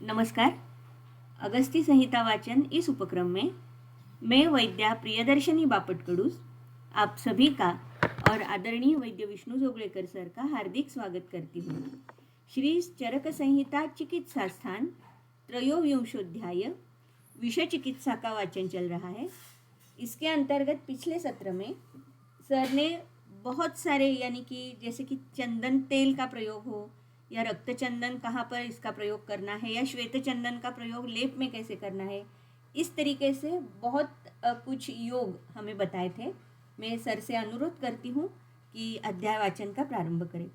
नमस्कार। अगस्ती संहिता वाचन इस उपक्रम में मैं वैद्या प्रियदर्शनी बापटकडूस आप सभी का और आदरणीय वैद्य विष्णु जोगळेकर सर का हार्दिक स्वागत करती हूँ। श्री चरक संहिता चिकित्सा स्थान त्रयोविंशोध्याय विषय चिकित्सा का वाचन चल रहा है। इसके अंतर्गत पिछले सत्र में सर ने बहुत सारे यानी कि जैसे कि चंदन तेल का प्रयोग हो या रक्त चंदन कहाँ पर इसका प्रयोग करना है या श्वेत चंदन का प्रयोग लेप में कैसे करना है, इस तरीके से बहुत कुछ योग हमें बताए थे। मैं सर से अनुरोध करती हूँ कि अध्याय वाचन का प्रारंभ करें।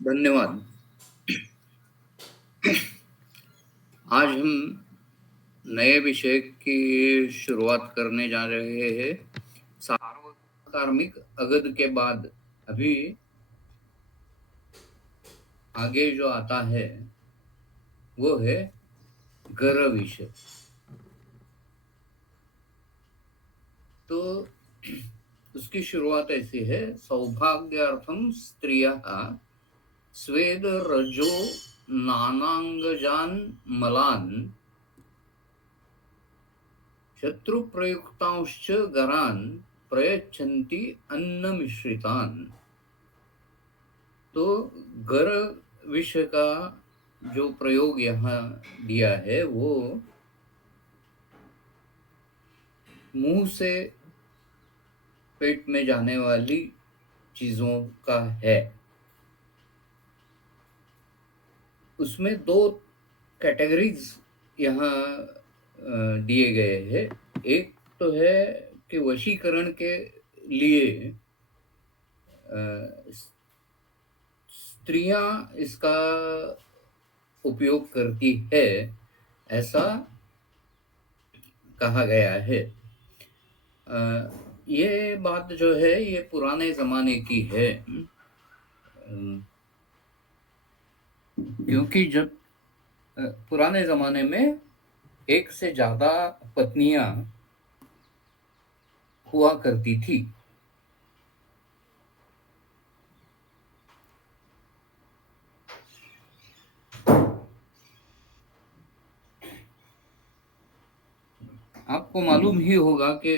धन्यवाद। आज हम नए विषय की शुरुआत करने जा रहे हैं। सार्वकार्मिक अगध के बाद अभी आगे जो आता है वो है गर विषय। तो उसकी शुरुआत ऐसी है, सौभाग्यार्थम स्त्रियः स्वेद रजो नानांगजान मलान शत्रु प्रयुक्तांश्च गरान प्रयच्छन्ति अन्न मिश्रितान। तो गर विषय का जो प्रयोग यहाँ दिया है वो मुंह से पेट में जाने वाली चीजों का है। उसमें दो कैटेगरीज यहाँ दिए गए हैं। एक तो है कि वशीकरण के लिए स्त्रियां इसका उपयोग करती है, ऐसा कहा गया है। ये बात जो है ये पुराने जमाने की है, क्योंकि जब पुराने जमाने में एक से ज्यादा पत्नियां हुआ करती थी। आपको मालूम ही होगा कि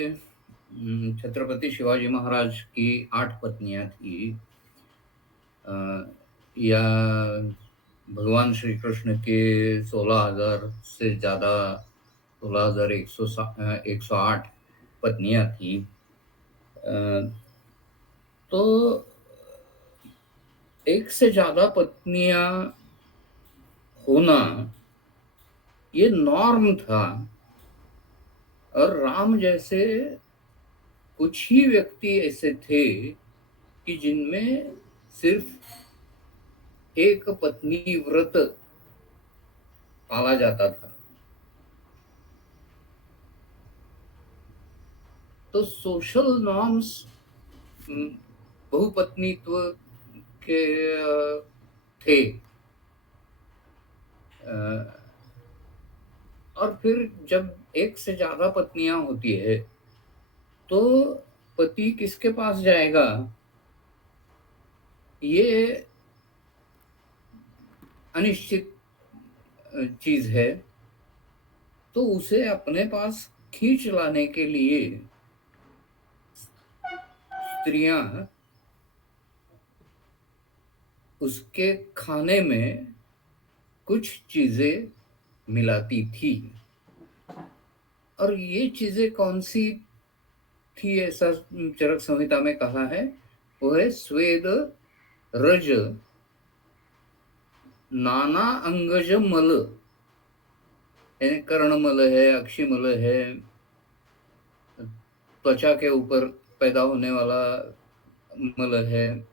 छत्रपति शिवाजी महाराज की 8 पत्नियां थी, या भगवान श्री कृष्ण के 16,000 से ज्यादा 16,108 पत्नियां थी। तो एक से ज्यादा पत्नियां होना ये नॉर्म था, और राम जैसे कुछ ही व्यक्ति ऐसे थे कि जिनमें सिर्फ एक पत्नी व्रत पाला जाता था। तो सोशल नॉर्म्स बहुपत्नीत्व के थे। और फिर जब एक से ज्यादा पत्नियां होती है तो पति किसके पास जाएगा, ये अनिश्चित चीज है। तो उसे अपने पास खींच लाने के लिए स्त्रियां उसके खाने में कुछ चीजें मिलाती थी। और ये चीजें कौन सी थी, ऐसा चरक संहिता में कहा है, वो है स्वेद रज नाना अंगज मल। यानी कर्णमल है, अक्षिमल है, त्वचा के ऊपर पैदा होने वाला मल है,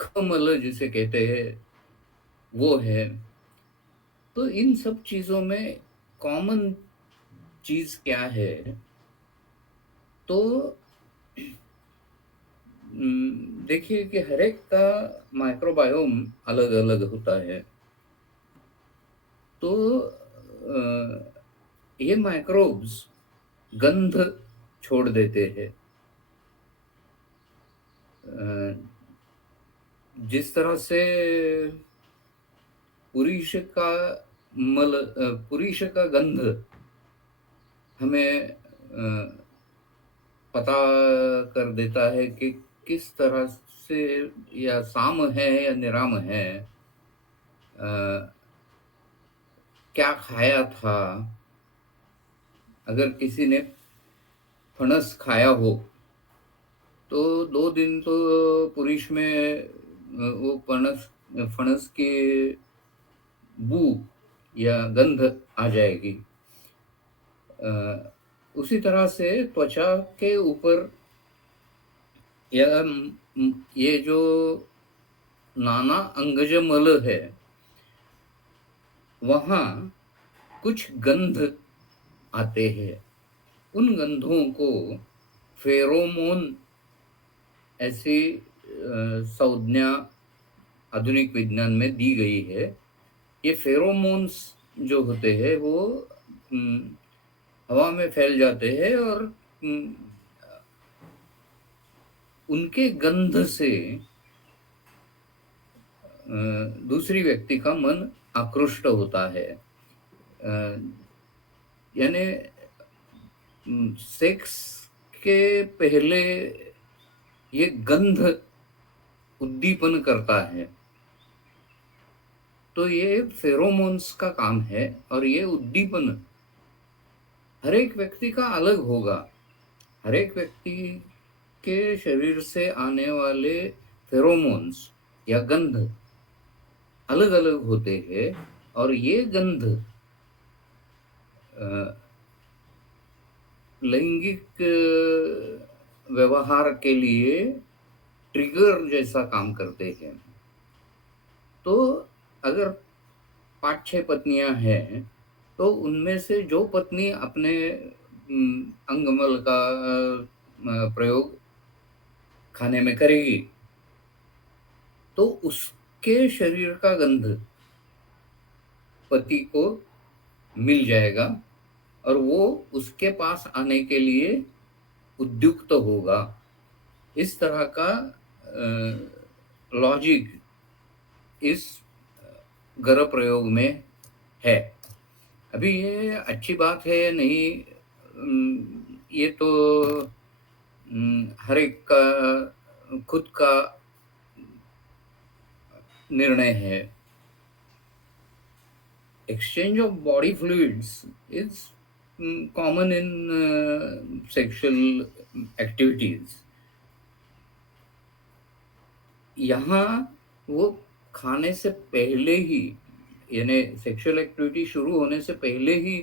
खमल जिसे कहते हैं वो है। तो इन सब चीजों में कॉमन चीज क्या है, तो देखिए कि हर एक का माइक्रोबायोम अलग अलग होता है। तो ये माइक्रोब्स गंध छोड़ देते हैं। जिस तरह से पुरुष का पुरुष का गंध हमें पता कर देता है कि किस तरह से या साम है या निराम है, क्या खाया था। अगर किसी ने फणस खाया हो तो 2 दिन तो पुरुष में वो फणस फणस की बू या गंध आ जाएगी। उसी तरह से त्वचा के ऊपर या ये जो नाना अंगज मल है, वहाँ कुछ गंध आते हैं। उन गंधों को फेरोमोन ऐसी संज्ञा आधुनिक विज्ञान में दी गई है। ये फेरोमोन्स जो होते हैं वो हवा में फैल जाते हैं और उनके गंध से दूसरी व्यक्ति का मन आकृष्ट होता है। यानी सेक्स के पहले ये गंध उद्दीपन करता है, तो ये फेरोमोन्स का काम है। और ये उद्दीपन हर एक व्यक्ति का अलग होगा। हर एक व्यक्ति के शरीर से आने वाले फेरोमोन्स या गंध अलग अलग होते हैं, और ये गंध लैंगिक व्यवहार के लिए ट्रिगर जैसा काम करते हैं। तो अगर 5-6 पत्नियां हैं तो उनमें से जो पत्नी अपने अंगमल का प्रयोग खाने में करेगी तो उसके शरीर का गंध पति को मिल जाएगा और वो उसके पास आने के लिए उद्युक्त होगा। इस तरह का लॉजिक इस गर प्रयोग में है। अभी ये अच्छी बात है या नहीं, ये तो हर एक का खुद का निर्णय है। Exchange of body fluids is common in sexual activities. यहाँ वो खाने से पहले ही, यानी सेक्सुअल एक्टिविटी शुरू होने से पहले ही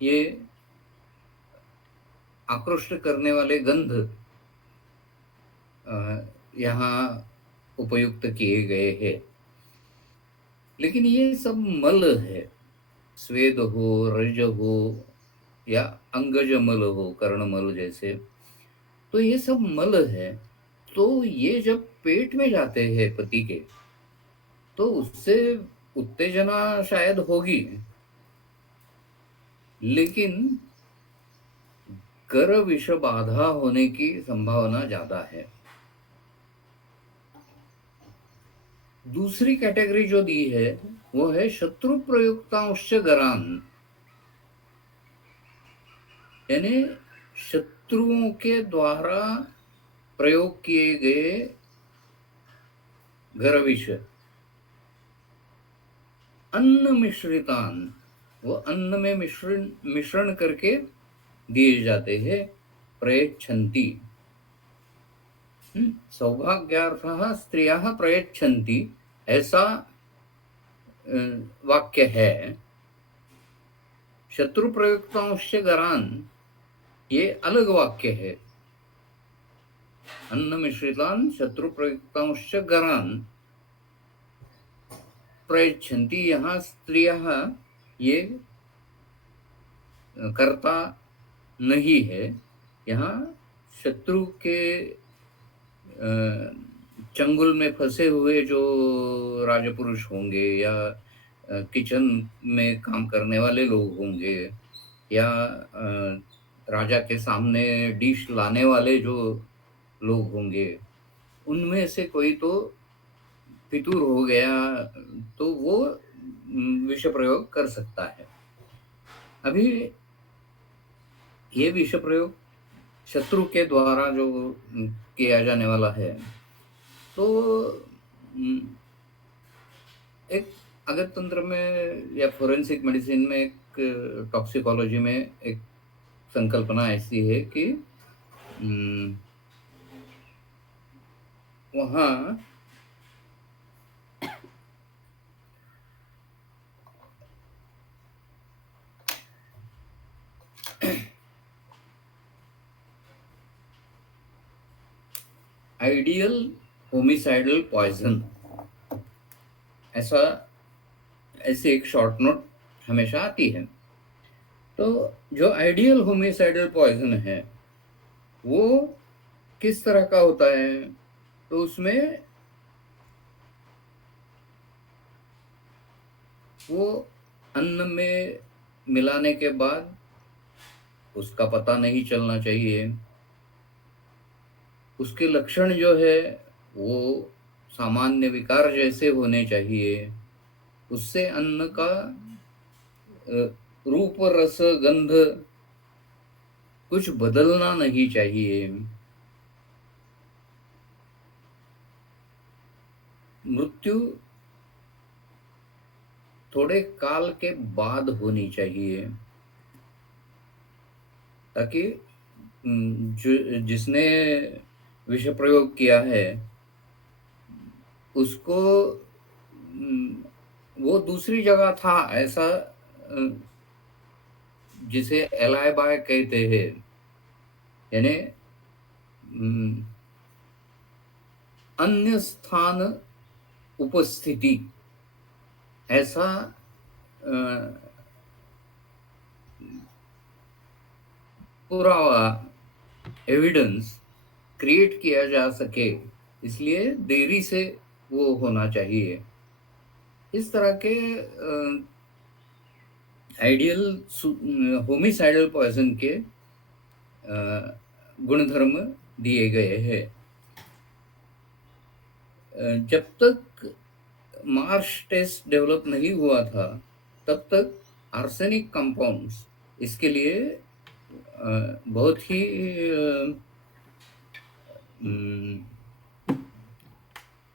ये आकृष्ट करने वाले गंध यहाँ उपयुक्त किए गए हैं। लेकिन ये सब मल है, स्वेद हो, रज हो या अंगज मल हो, कर्णमल जैसे, तो ये सब मल है। तो ये जब पेट में जाते हैं पति के तो उससे उत्तेजना शायद होगी, लेकिन गर विष बाधा होने की संभावना ज्यादा है। दूसरी कैटेगरी जो दी है वो है शत्रु प्रयुक्तांश गरान, यानी शत्रुओं के द्वारा प्रयोग किए गए गर विष। अन्न मिश्रितान, वो अन्न में मिश्रण करके दिए जाते हैं। प्रयच्छन्ति, सौभाग्यार्थः स्त्रियः प्रयच्छन्ति, ऐसा वाक्य है। शत्रु प्रयुक्तांश गरान ये अलग वाक्य है। अन्न मिश्रितान शत्रु प्रयुक्तांश गरान प्रयच्छन्ति, यहाँ स्त्रियः ये कर्ता नहीं है। यहाँ शत्रु के चंगुल में फंसे हुए जो राजपुरुष होंगे या किचन में काम करने वाले लोग होंगे या राजा के सामने डिश लाने वाले जो लोग होंगे, उनमें से कोई तो फितूर हो गया तो वो विष प्रयोग कर सकता है। अभी ये विष प्रयोग शत्रु के द्वारा जो किया जाने वाला है, तो उम, एक अगर तंत्र में या फोरेंसिक मेडिसिन में एक टॉक्सिकोलॉजी में एक संकल्पना ऐसी है कि उम, वहाँ आइडियल होमिसाइडल पॉइजन ऐसा ऐसी एक शॉर्ट नोट हमेशा आती है। तो जो आइडियल होमिसाइडल पॉइजन है वो किस तरह का होता है? तो उसमें वो अन्न में मिलाने के बाद उसका पता नहीं चलना चाहिए। उसके लक्षण जो है वो सामान्य विकार जैसे होने चाहिए। उससे अन्न का रूप, रस, गंध कुछ बदलना नहीं चाहिए। मृत्यु थोड़े काल के बाद होनी चाहिए, ताकि जो जिसने विष प्रयोग किया है उसको वो दूसरी जगह था ऐसा, जिसे एलाइबाय कहते हैं, यानी अन्य स्थान उपस्थिति, ऐसा पुरावा, एविडेंस क्रिएट किया जा सके, इसलिए देरी से वो होना चाहिए। इस तरह के आइडियल होमिसाइडल पॉइजन के गुणधर्म दिए गए हैं। जब तक मार्श टेस्ट डेवलप नहीं हुआ था तब तक आर्सेनिक कंपाउंड्स इसके लिए बहुत ही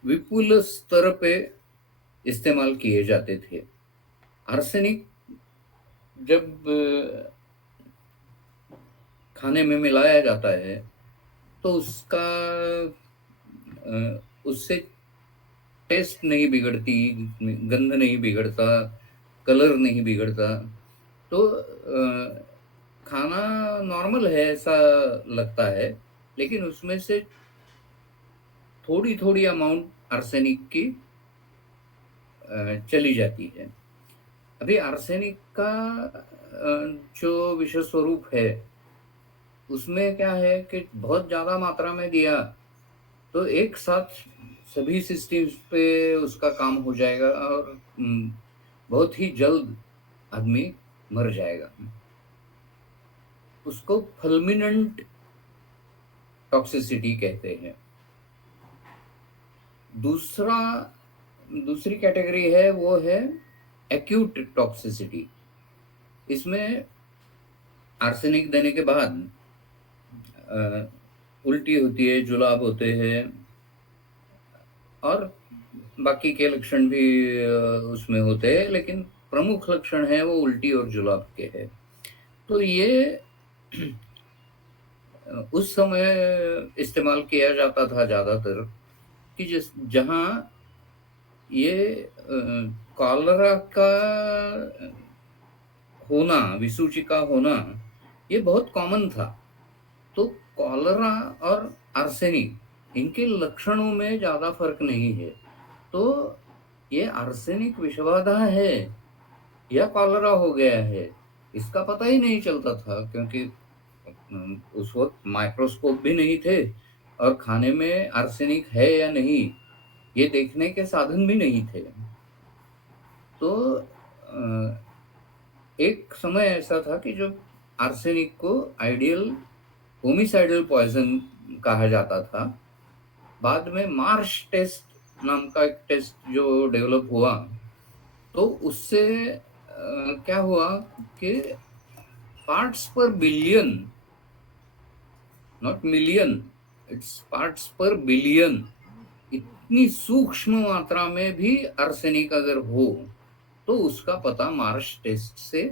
विपुल स्तर पे इस्तेमाल किए जाते थे। आर्सेनिक जब खाने में मिलाया जाता है तो उसका उससे टेस्ट नहीं बिगड़ती, गंध नहीं बिगड़ता, कलर नहीं बिगड़ता। तो खाना नॉर्मल है ऐसा लगता है, लेकिन उसमें से थोड़ी थोड़ी अमाउंट आर्सेनिक की चली जाती है। अभी आर्सेनिक का जो विषय स्वरूप है उसमें क्या है कि बहुत ज़्यादा मात्रा में दिया तो एक साथ सभी सिस्टम्स पे उसका काम हो जाएगा और बहुत ही जल्द आदमी मर जाएगा। उसको फुल्मिनेंट टॉक्सिसिटी कहते हैं। दूसरी कैटेगरी है वो है एक्यूट टॉक्सिसिटी। इसमें आर्सेनिक देने के बाद उल्टी होती है, जुलाब होते हैं और बाकी के लक्षण भी उसमें होते हैं, लेकिन प्रमुख लक्षण है वो उल्टी और जुलाब के हैं। तो ये उस समय इस्तेमाल किया जाता था ज़्यादातर कि जहाँ ये कॉलरा का होना, विसूची का होना, ये बहुत कॉमन था। तो कॉलरा और आर्सेनिक इनके लक्षणों में ज़्यादा फर्क नहीं है। तो ये आर्सेनिक विषबाधा है या कॉलरा हो गया है, इसका पता ही नहीं चलता था, क्योंकि उस वक्त माइक्रोस्कोप भी नहीं थे और खाने में आर्सेनिक है या नहीं ये देखने के साधन भी नहीं थे। तो एक समय ऐसा था कि जब आर्सेनिक को आइडियल होमिसाइडल पॉइजन कहा जाता था। बाद में मार्श टेस्ट नाम का एक टेस्ट जो डेवलप हुआ, तो उससे क्या हुआ कि पार्ट्स पर billion, not million, its parts पर बिलियन, इतनी सूक्ष्म मात्रा में भी आर्सेनिक अगर हो तो उसका पता मार्स टेस्ट से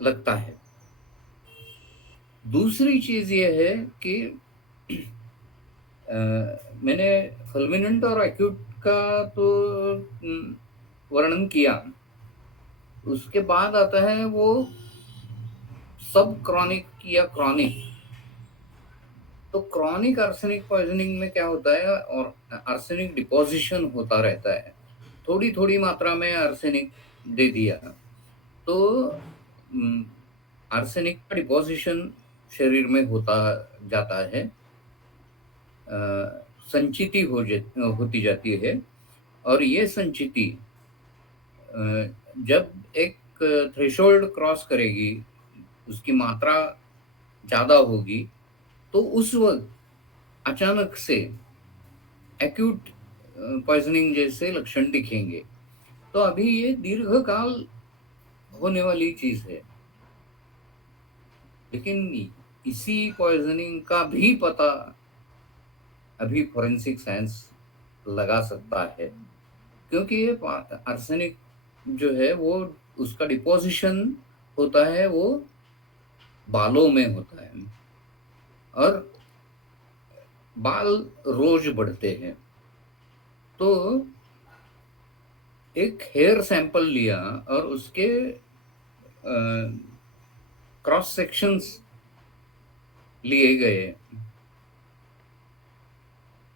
लगता है। दूसरी चीज ये है कि मैंने फुलमिनेंट और एक्यूट का तो वर्णन किया। उसके बाद आता है वो सब क्रॉनिक या क्रॉनिक। तो क्रॉनिक आर्सेनिक पॉइजनिंग में क्या होता है, और आर्सेनिक डिपोजिशन होता रहता है, थोड़ी थोड़ी मात्रा में आर्सेनिक दे दिया तो आर्सेनिक का डिपोजिशन शरीर में होता जाता है, संचिति होती जाती है। और ये संचिति जब एक थ्रेशोल्ड क्रॉस करेगी, उसकी मात्रा ज्यादा होगी, तो उस वक्त अचानक से एक्यूट पॉइजनिंग जैसे लक्षण दिखेंगे। तो अभी ये दीर्घकाल होने वाली चीज है, लेकिन इसी पॉइजनिंग का भी पता अभी फोरेंसिक साइंस लगा सकता है, क्योंकि ये आर्सेनिक जो है वो उसका डिपोजिशन होता है, वो बालों में होता है, और बाल रोज बढ़ते हैं। तो एक हेयर सैंपल लिया और उसके क्रॉस सेक्शंस लिए गए,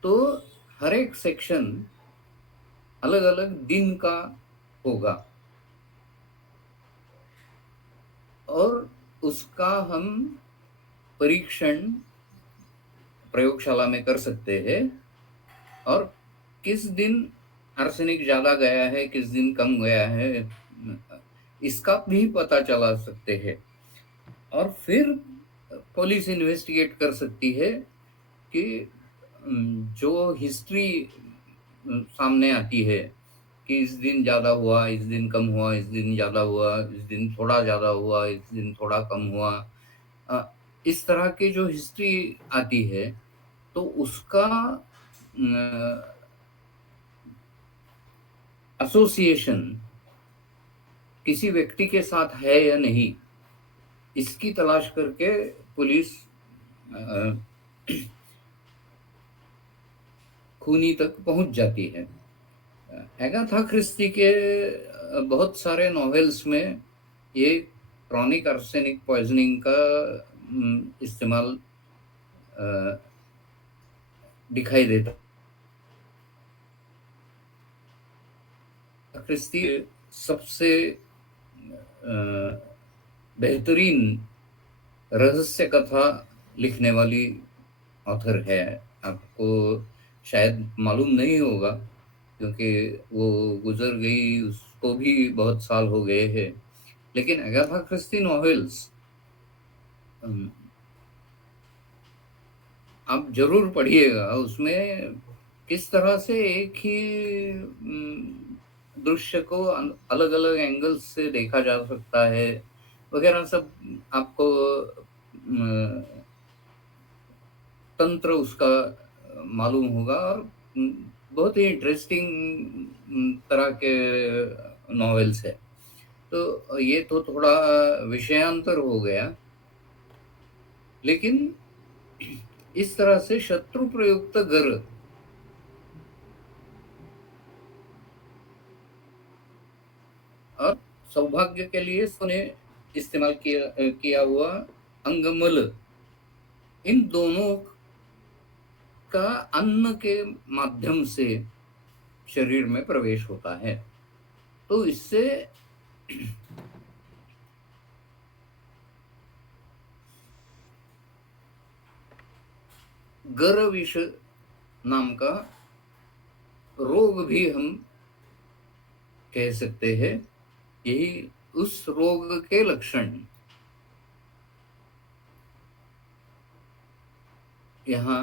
तो हर एक सेक्शन अलग अलग दिन का होगा और उसका हम परीक्षण प्रयोगशाला में कर सकते हैं, और किस दिन आर्सेनिक ज्यादा गया है, किस दिन कम गया है, इसका भी पता चला सकते हैं। और फिर पुलिस इन्वेस्टिगेट कर सकती है कि जो हिस्ट्री सामने आती है कि इस दिन ज्यादा हुआ, इस दिन कम हुआ, इस दिन ज्यादा हुआ, इस दिन थोड़ा ज्यादा हुआ, इस दिन थोड़ा कम हुआ, इस तरह की जो हिस्ट्री आती है, तो उसका एसोसिएशन किसी व्यक्ति के साथ है या नहीं, इसकी तलाश करके पुलिस खूनी तक पहुंच जाती है। एगाथा क्रिस्टी के बहुत सारे नॉवेल्स में ये क्रॉनिक आर्सेनिक पॉइजनिंग का इस्तेमाल दिखाई देता। क्रिस्टी सबसे बेहतरीन रहस्य कथा लिखने वाली ऑथर है। आपको शायद मालूम नहीं होगा क्योंकि वो गुजर गई, उसको भी बहुत साल हो गए हैं, लेकिन अगाथा क्रिस्टी नॉवेल्स आप जरूर पढ़िएगा। उसमें किस तरह से एक ही दृश्य को अलग अलग एंगल्स से देखा जा सकता है वगैरह सब आपको तंत्र उसका मालूम होगा, और बहुत ही इंटरेस्टिंग तरह के नॉवेल्स है। तो ये तो थोड़ा विषयांतर हो गया, लेकिन इस तरह से शत्रु प्रयुक्त गर और सौभाग्य के लिए सोने इस्तेमाल किया हुआ अंगमल, इन दोनों का अन्न के माध्यम से शरीर में प्रवेश होता है। तो इससे गर विष नाम का रोग भी हम कह सकते हैं। यही उस रोग के लक्षण यहाँ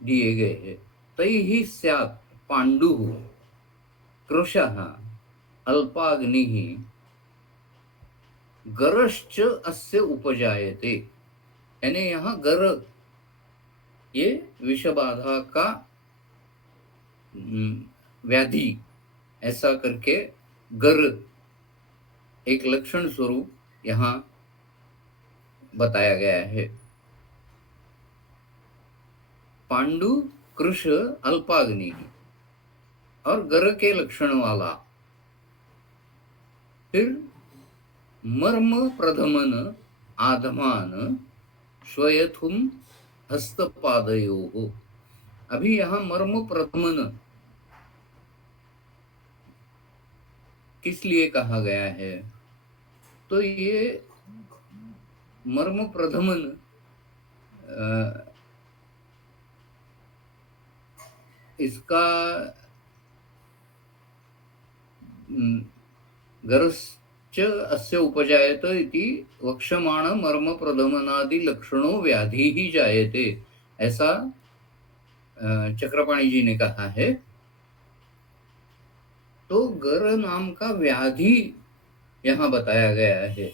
दिए गए हैं। तैहि स्यात् पाण्डुः कृशः अल्पाग्निः गरश्च अस्य उपजायते। यानी यहाँ गर ये विषबाधा का व्याधि ऐसा करके गर एक लक्षण स्वरूप यहाँ बताया गया है। पांडु कृश अल्पाग्नि और गर के लक्षण वाला, फिर मर्म प्रधमन आधमान श्वयथुम हस्तपादयोः। अभी यहाँ मर्म प्रधमन किस लिए कहा गया है? तो ये मर्म प्रधमन इसका गरश्च अस्य उपजायत इति वक्ष्यमाण मर्म प्रधमनादि लक्षणों व्याधि ही जायते, ऐसा चक्रपाणी जी ने कहा है। तो गर नाम का व्याधि यहाँ बताया गया है।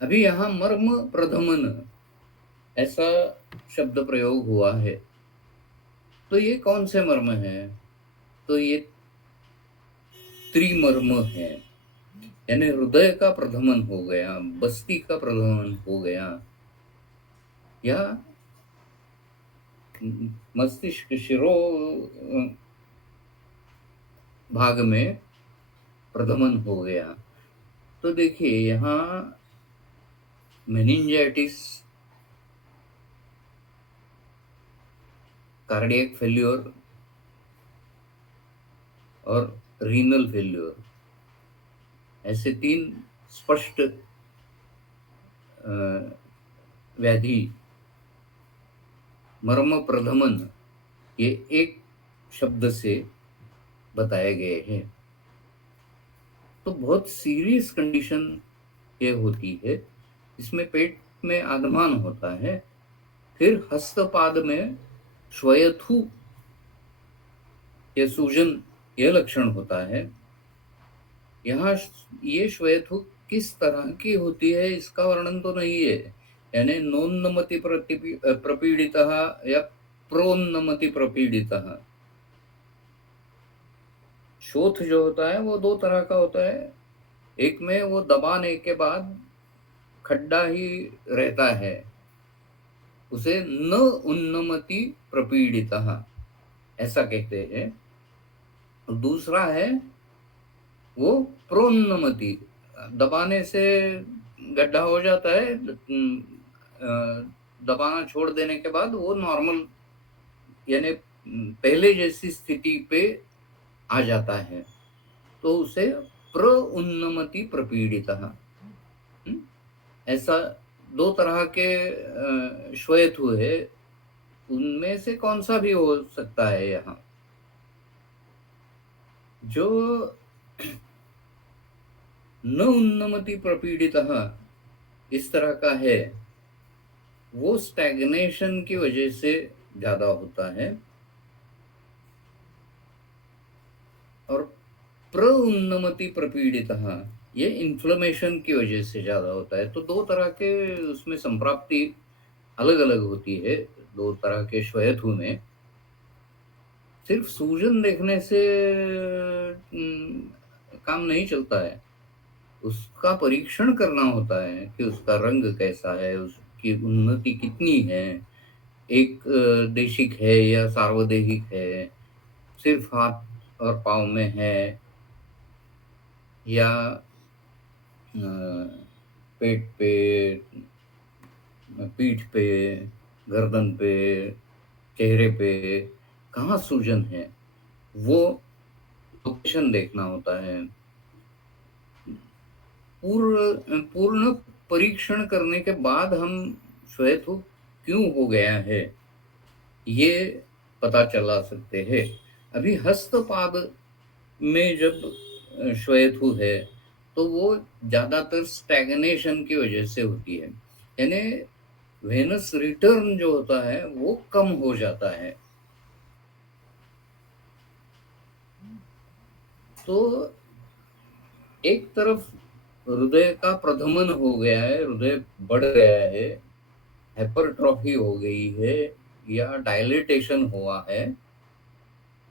अभी यहाँ मर्म प्रधमन ऐसा शब्द प्रयोग हुआ है, तो ये कौन से मर्म है? तो ये त्रिमर्म है, यानी हृदय का प्रधमन हो गया, बस्ती का प्रधमन हो गया, या मस्तिष्क शिरो भाग में प्रधमन हो गया। तो देखिए यहाँ मेनिंजाइटिस, कार्डियक फेल्योर और रीनल फेल्योर, ऐसे तीन स्पष्ट व्याधि मर्म प्रधमन ये एक शब्द से बताए गए हैं। तो बहुत सीरियस कंडीशन ये होती है। इसमें पेट में आधमान होता है, फिर हस्तपाद में श्वयथु ये सूजन यह लक्षण होता है। यहाँ ये श्वेतु किस तरह की होती है इसका वर्णन तो नहीं है, यानी नोन्नमति प्रपीड़ितः या प्रोन्नमति प्रपीड़ितः। शोथ जो होता है वो दो तरह का होता है, एक में वो दबाने के बाद खड्डा ही रहता है, उसे न उन्नमति प्रपीड़ितः ऐसा कहते हैं। दूसरा है वो प्रोन्नमति, दबाने से गड्ढा हो जाता है, दबाना छोड़ देने के बाद वो नॉर्मल यानी पहले जैसी स्थिति पे आ जाता है, तो उसे प्रोन्नमति प्रपीड़ितः। ऐसा दो तरह के श्वेतु है, उनमें से कौन सा भी हो सकता है। यहाँ जो न उन्नमति प्रपीड़ितः इस तरह का है, वो स्टैग्नेशन की वजह से ज्यादा होता है, और प्रोन्नमति प्रपीड़ितः ये इन्फ्लेमेशन की वजह से ज्यादा होता है। तो दो तरह के उसमें संप्राप्ति अलग अलग होती है, दो तरह के श्वेतु में। सिर्फ सूजन देखने से काम नहीं चलता है, उसका परीक्षण करना होता है कि उसका रंग कैसा है, उसकी उन्नति कितनी है, एक देशिक है या सार्वदेहिक है, सिर्फ हाथ और पाँव में है या पेट पे, पीठ पे, गर्दन पे, चेहरे पे कहाँ सूजन है, वो लोकेशन देखना होता है। पूर्ण परीक्षण करने के बाद हम श्वेतु क्यों हो गया है ये पता चला सकते हैं। अभी हस्तपाद में जब श्वेतु है तो वो ज्यादातर स्टैग्नेशन की वजह से होती है, यानी वेनस रिटर्न जो होता है वो कम हो जाता है। तो एक तरफ हृदय का प्रधमन हो गया है, हृदय बढ़ गया है, हाइपरट्रॉफी हो गई है या डायलिटेशन हुआ है,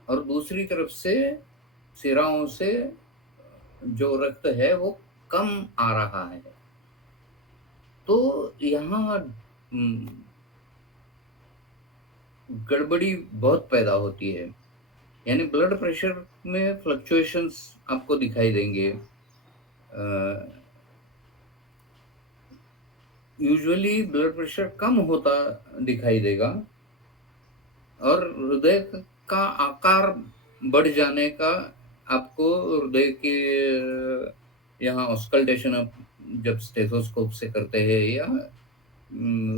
और दूसरी तरफ से सिराओं से जो रक्त है वो कम आ रहा है। तो यहाँ गड़बड़ी बहुत पैदा होती है, यानी ब्लड प्रेशर में फ्लक्चुएशंस आपको दिखाई देंगे। यूजुअली ब्लड प्रेशर कम होता दिखाई देगा और हृदय का आकार बढ़ जाने का आपको हृदय के यहाँ ऑस्कल्टेशन आप जब स्टेथोस्कोप से करते हैं या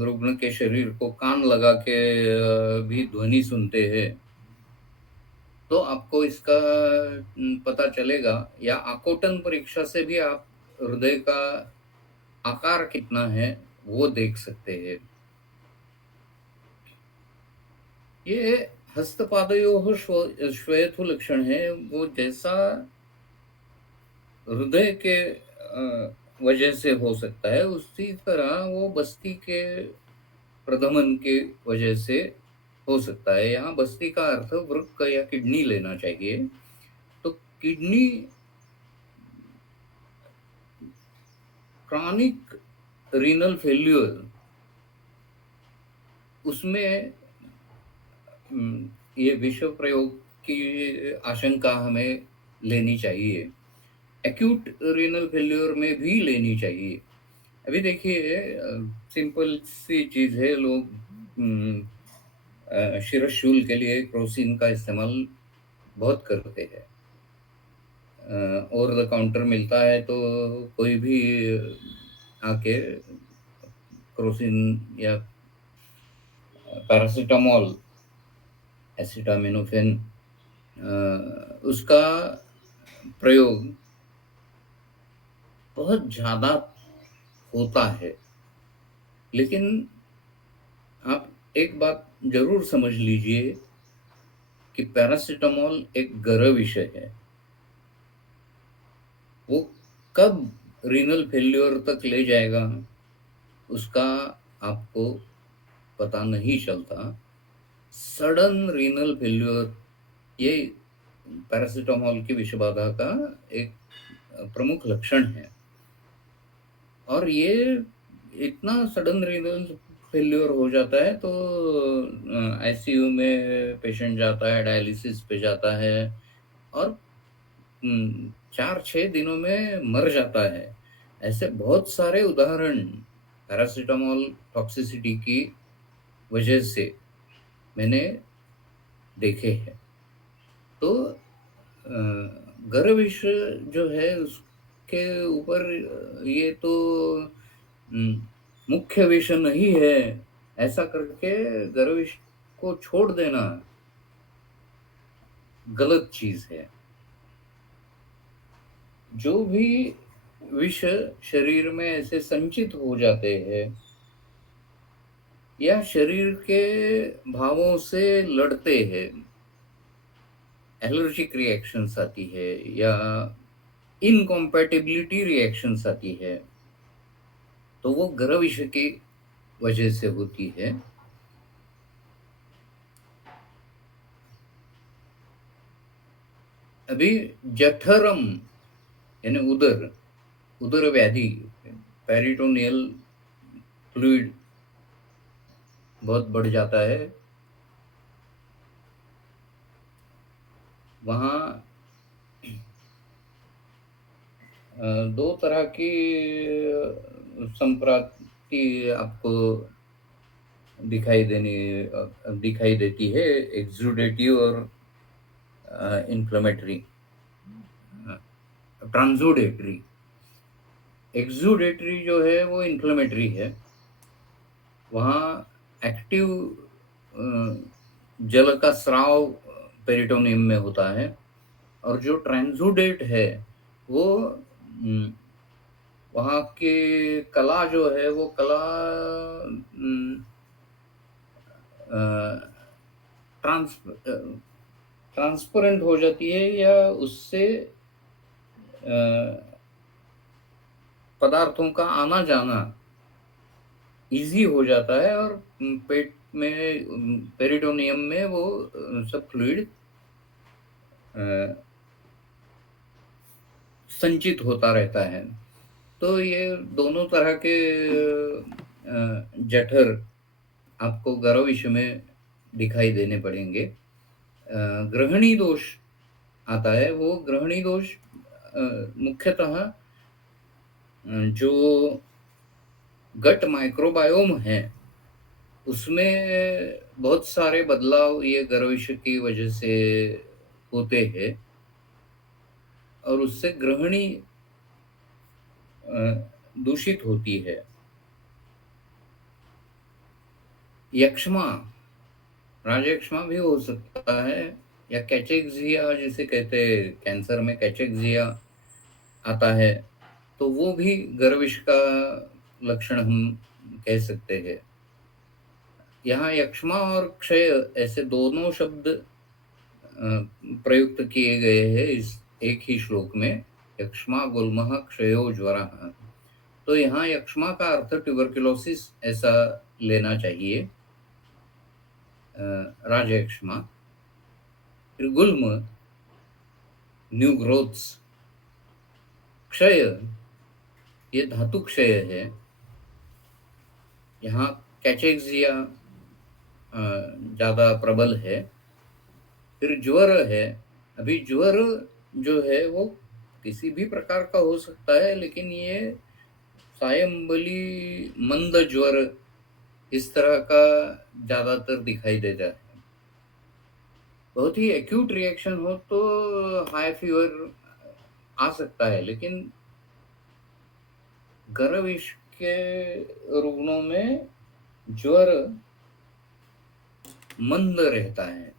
रुग्ण के शरीर को कान लगा के भी ध्वनि सुनते हैं, तो आपको इसका पता चलेगा, या आकोटन परीक्षा से भी आप हृदय का आकार कितना है वो देख सकते हैं। ये हस्तपादयोः श्वेतु लक्षण है, वो जैसा हृदय के वजह से हो सकता है उसी तरह वो बस्ती के प्रधमन के वजह से हो सकता है। यहाँ बस्ती का अर्थ वृक्क या किडनी लेना चाहिए। तो किडनी क्रॉनिक रीनल फेल्यूर, उसमें ये विश्व प्रयोग की आशंका हमें लेनी चाहिए। एक्यूट रीनल फेल्यूर में भी लेनी चाहिए। अभी देखिए सिंपल सी चीज है, लोग शिरशूल के लिए क्रोसिन का इस्तेमाल बहुत करते हैं। ओवर द काउंटर मिलता है तो कोई भी आके क्रोसिन या पैरासीटामोल, एसिटामिनोफेन, उसका प्रयोग बहुत ज्यादा होता है। लेकिन आप एक बात जरूर समझ लीजिए कि पैरासीटामोल एक गृह विषय है। वो कब रीनल फेल्योर तक ले जाएगा उसका आपको पता नहीं चलता। सडन रीनल फेल्योर ये पैरासीटामोल की विषबाधा का एक प्रमुख लक्षण है, और ये इतना सडन रीनल फेल्योर हो जाता है तो आईसीयू में पेशेंट जाता है, डायलिसिस पे जाता है और 4-6 दिनों में मर जाता है। ऐसे बहुत सारे उदाहरण पैरासीटामोल टॉक्सिसिटी की वजह से मैंने देखे हैं। तो गर्भ विष जो है उसके ऊपर ये तो मुख्य विषय नहीं है, ऐसा करके गर्भ विष को छोड़ देना गलत चीज है। जो भी विष शरीर में ऐसे संचित हो जाते हैं या शरीर के भावों से लड़ते हैं, एलर्जिक रिएक्शंस आती है या इनकॉम्पैटिबिलिटी रिएक्शंस आती है, तो वो गर्भ विष की वजह से होती है। अभी जठरम यानी उदर व्याधि, पेरिटोनियल फ्लूइड बहुत बढ़ जाता है, वहाँ दो तरह की संप्राप्ति आपको दिखाई देती है, एक्सुडेटिव और इन्फ्लेमेटरी। ट्रांसुडेटरी, एक्सुडेटरी जो है वो इन्फ्लेमेटरी है, वहाँ एक्टिव जल का स्राव पेरिटोनियम में होता है, और जो ट्रांसुडेट है वो वहाँ की कला जो है वो कला ट्रांसपेरेंट हो जाती है या उससे पदार्थों का आना जाना इजी हो जाता है और पेट में पेरिटोनियम में वो सब फ्लूइड संचित होता रहता है। तो ये दोनों तरह के जठर आपको गर्भाशय में दिखाई देने पड़ेंगे। ग्रहणी दोष आता है, वो ग्रहणी दोष मुख्यतः जो गट माइक्रोबायोम है उसमें बहुत सारे बदलाव ये गर्भाशय की वजह से होते हैं और उससे ग्रहणी दूषित होती है। यक्ष्मा, राजयक्ष्मा भी हो सकता है, या कैचेक्सिया जिसे कहते हैं, कैंसर में कैचेक्सिया आता है, तो वो भी गर्भाशय का लक्षण हम कह सकते हैं। यहाँ यक्ष्मा और क्षय ऐसे दोनों शब्द प्रयुक्त किए गए हैं इस एक ही श्लोक में, यक्ष्मा गुल्मः क्षयो ज्वरः। तो यहाँ यक्ष्मा का अर्थ ट्यूबरकुलोसिस ऐसा लेना चाहिए, राजयक्ष्मा। फिर गुल्म न्यू ग्रोथ्स, क्षय ये धातु क्षय है, यहाँ कैचेक्सिया ज्यादा प्रबल है। फिर ज्वर है, अभी ज्वर जो है वो किसी भी प्रकार का हो सकता है, लेकिन ये सायंबली मंद ज्वर इस तरह का ज्यादातर दिखाई देता है। बहुत ही एक्यूट रिएक्शन हो तो हाई फीवर आ सकता है, लेकिन गर्भाशय के रुग्णों में ज्वर मंद रहता है।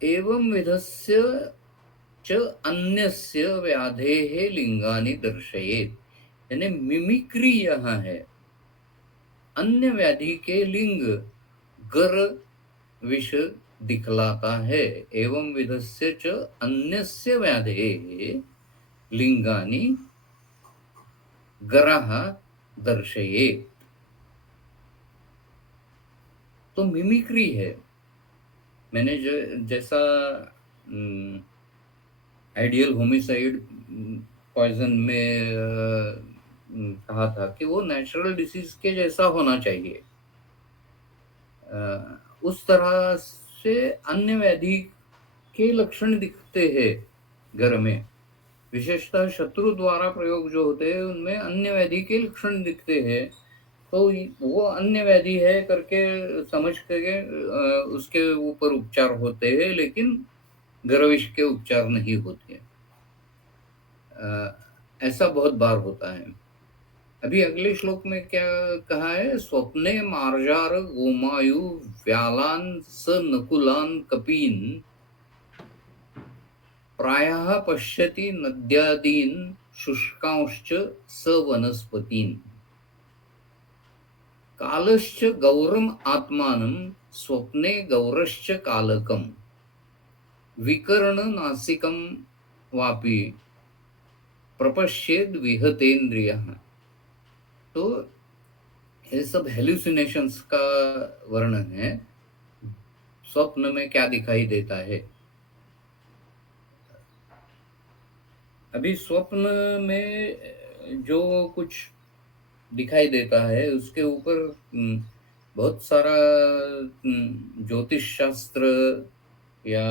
एवं विधस्य च अन्यस्य व्याधेः लिंगानि दर्शयेत्, यानी मिमिक्री यहाँ है। अन्य व्याधि के लिंग गर विष दिखलाता है। एवं विधस्य च अन्यस्य व्याधेः लिंगानि गरः दर्शयेत्। तो मिमिक्री है। मैंने जैसा आइडियल होमिसाइड पॉइजन में कहा था कि वो नेचुरल डिसीज के जैसा होना चाहिए, उस तरह से अन्य व्याधि के लक्षण दिखते हैं घर में। विशेषतः शत्रु द्वारा प्रयोग जो होते हैं उनमें अन्य व्याधि के लक्षण दिखते हैं, तो वो अन्य व्याधि है करके समझ करके उसके ऊपर उपचार होते हैं, लेकिन गर्भाशय के उपचार नहीं होते। ऐसा बहुत बार होता है। अभी अगले श्लोक में क्या कहा है? स्वप्ने मार्जार गोमायु व्यालान स नकुलान कपीन प्रायः पश्यति नद्यादीन शुष्कांश्च स वनस्पतीन कालश्च गौरम आत्मानं स्वप्ने गौरश्च कालकम विकर्ण नासिकम वापि प्रपश्येद विहतेन्द्रियः। तो ये सब हेल्यूसिनेशंस का वर्णन है। स्वप्न में क्या दिखाई देता है? अभी स्वप्न में जो कुछ दिखाई देता है उसके ऊपर बहुत सारा ज्योतिष शास्त्र या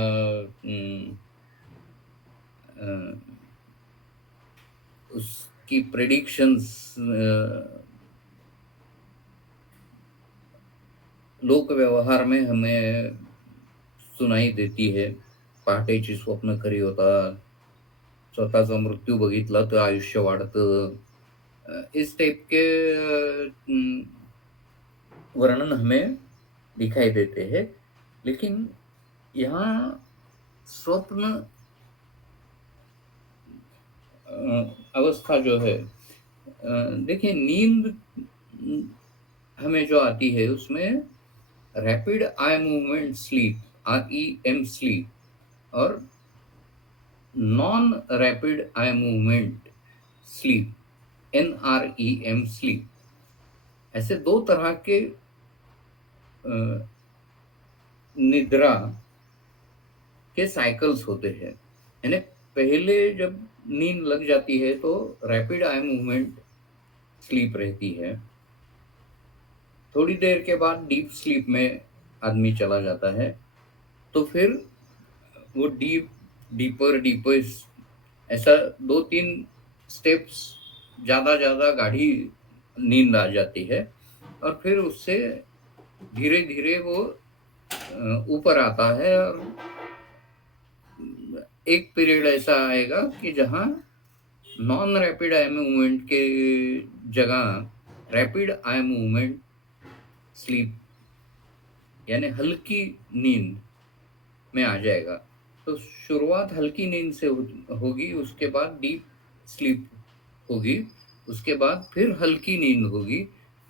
उसकी प्रेडिक्शंस लोक व्यवहार में हमें सुनाई देती है। पहाटेची स्वप्न खरी होतात, स्वतःचा मृत्यू बघितला तर आयुष्य वाढतं, इस टाइप के वर्णन हमें दिखाई देते हैं। लेकिन यहाँ स्वप्न अवस्था जो है, देखिए नींद हमें जो आती है उसमें rapid eye movement sleep, REM sleep, और non rapid eye movement sleep, NREM sleep. ऐसे दो तरह के अ, निद्रा के साइकिल्स होते हैं। यानी पहले जब नींद लग जाती है तो रैपिड आई मूवमेंट स्लीप रहती है, थोड़ी देर के बाद डीप स्लीप में आदमी चला जाता है, तो फिर वो डीपर डीपर ऐसा 2-3 स्टेप्स ज़्यादा ज़्यादा गाढ़ी नींद आ जाती है, और फिर उससे धीरे धीरे वो ऊपर आता है, और एक पीरियड ऐसा आएगा कि जहाँ नॉन रैपिड आई मूवमेंट के जगह रैपिड आई मूवमेंट स्लीप यानी हल्की नींद में आ जाएगा। तो शुरुआत हल्की नींद से होगी, उसके बाद डीप स्लीप होगी, उसके बाद फिर हल्की नींद होगी,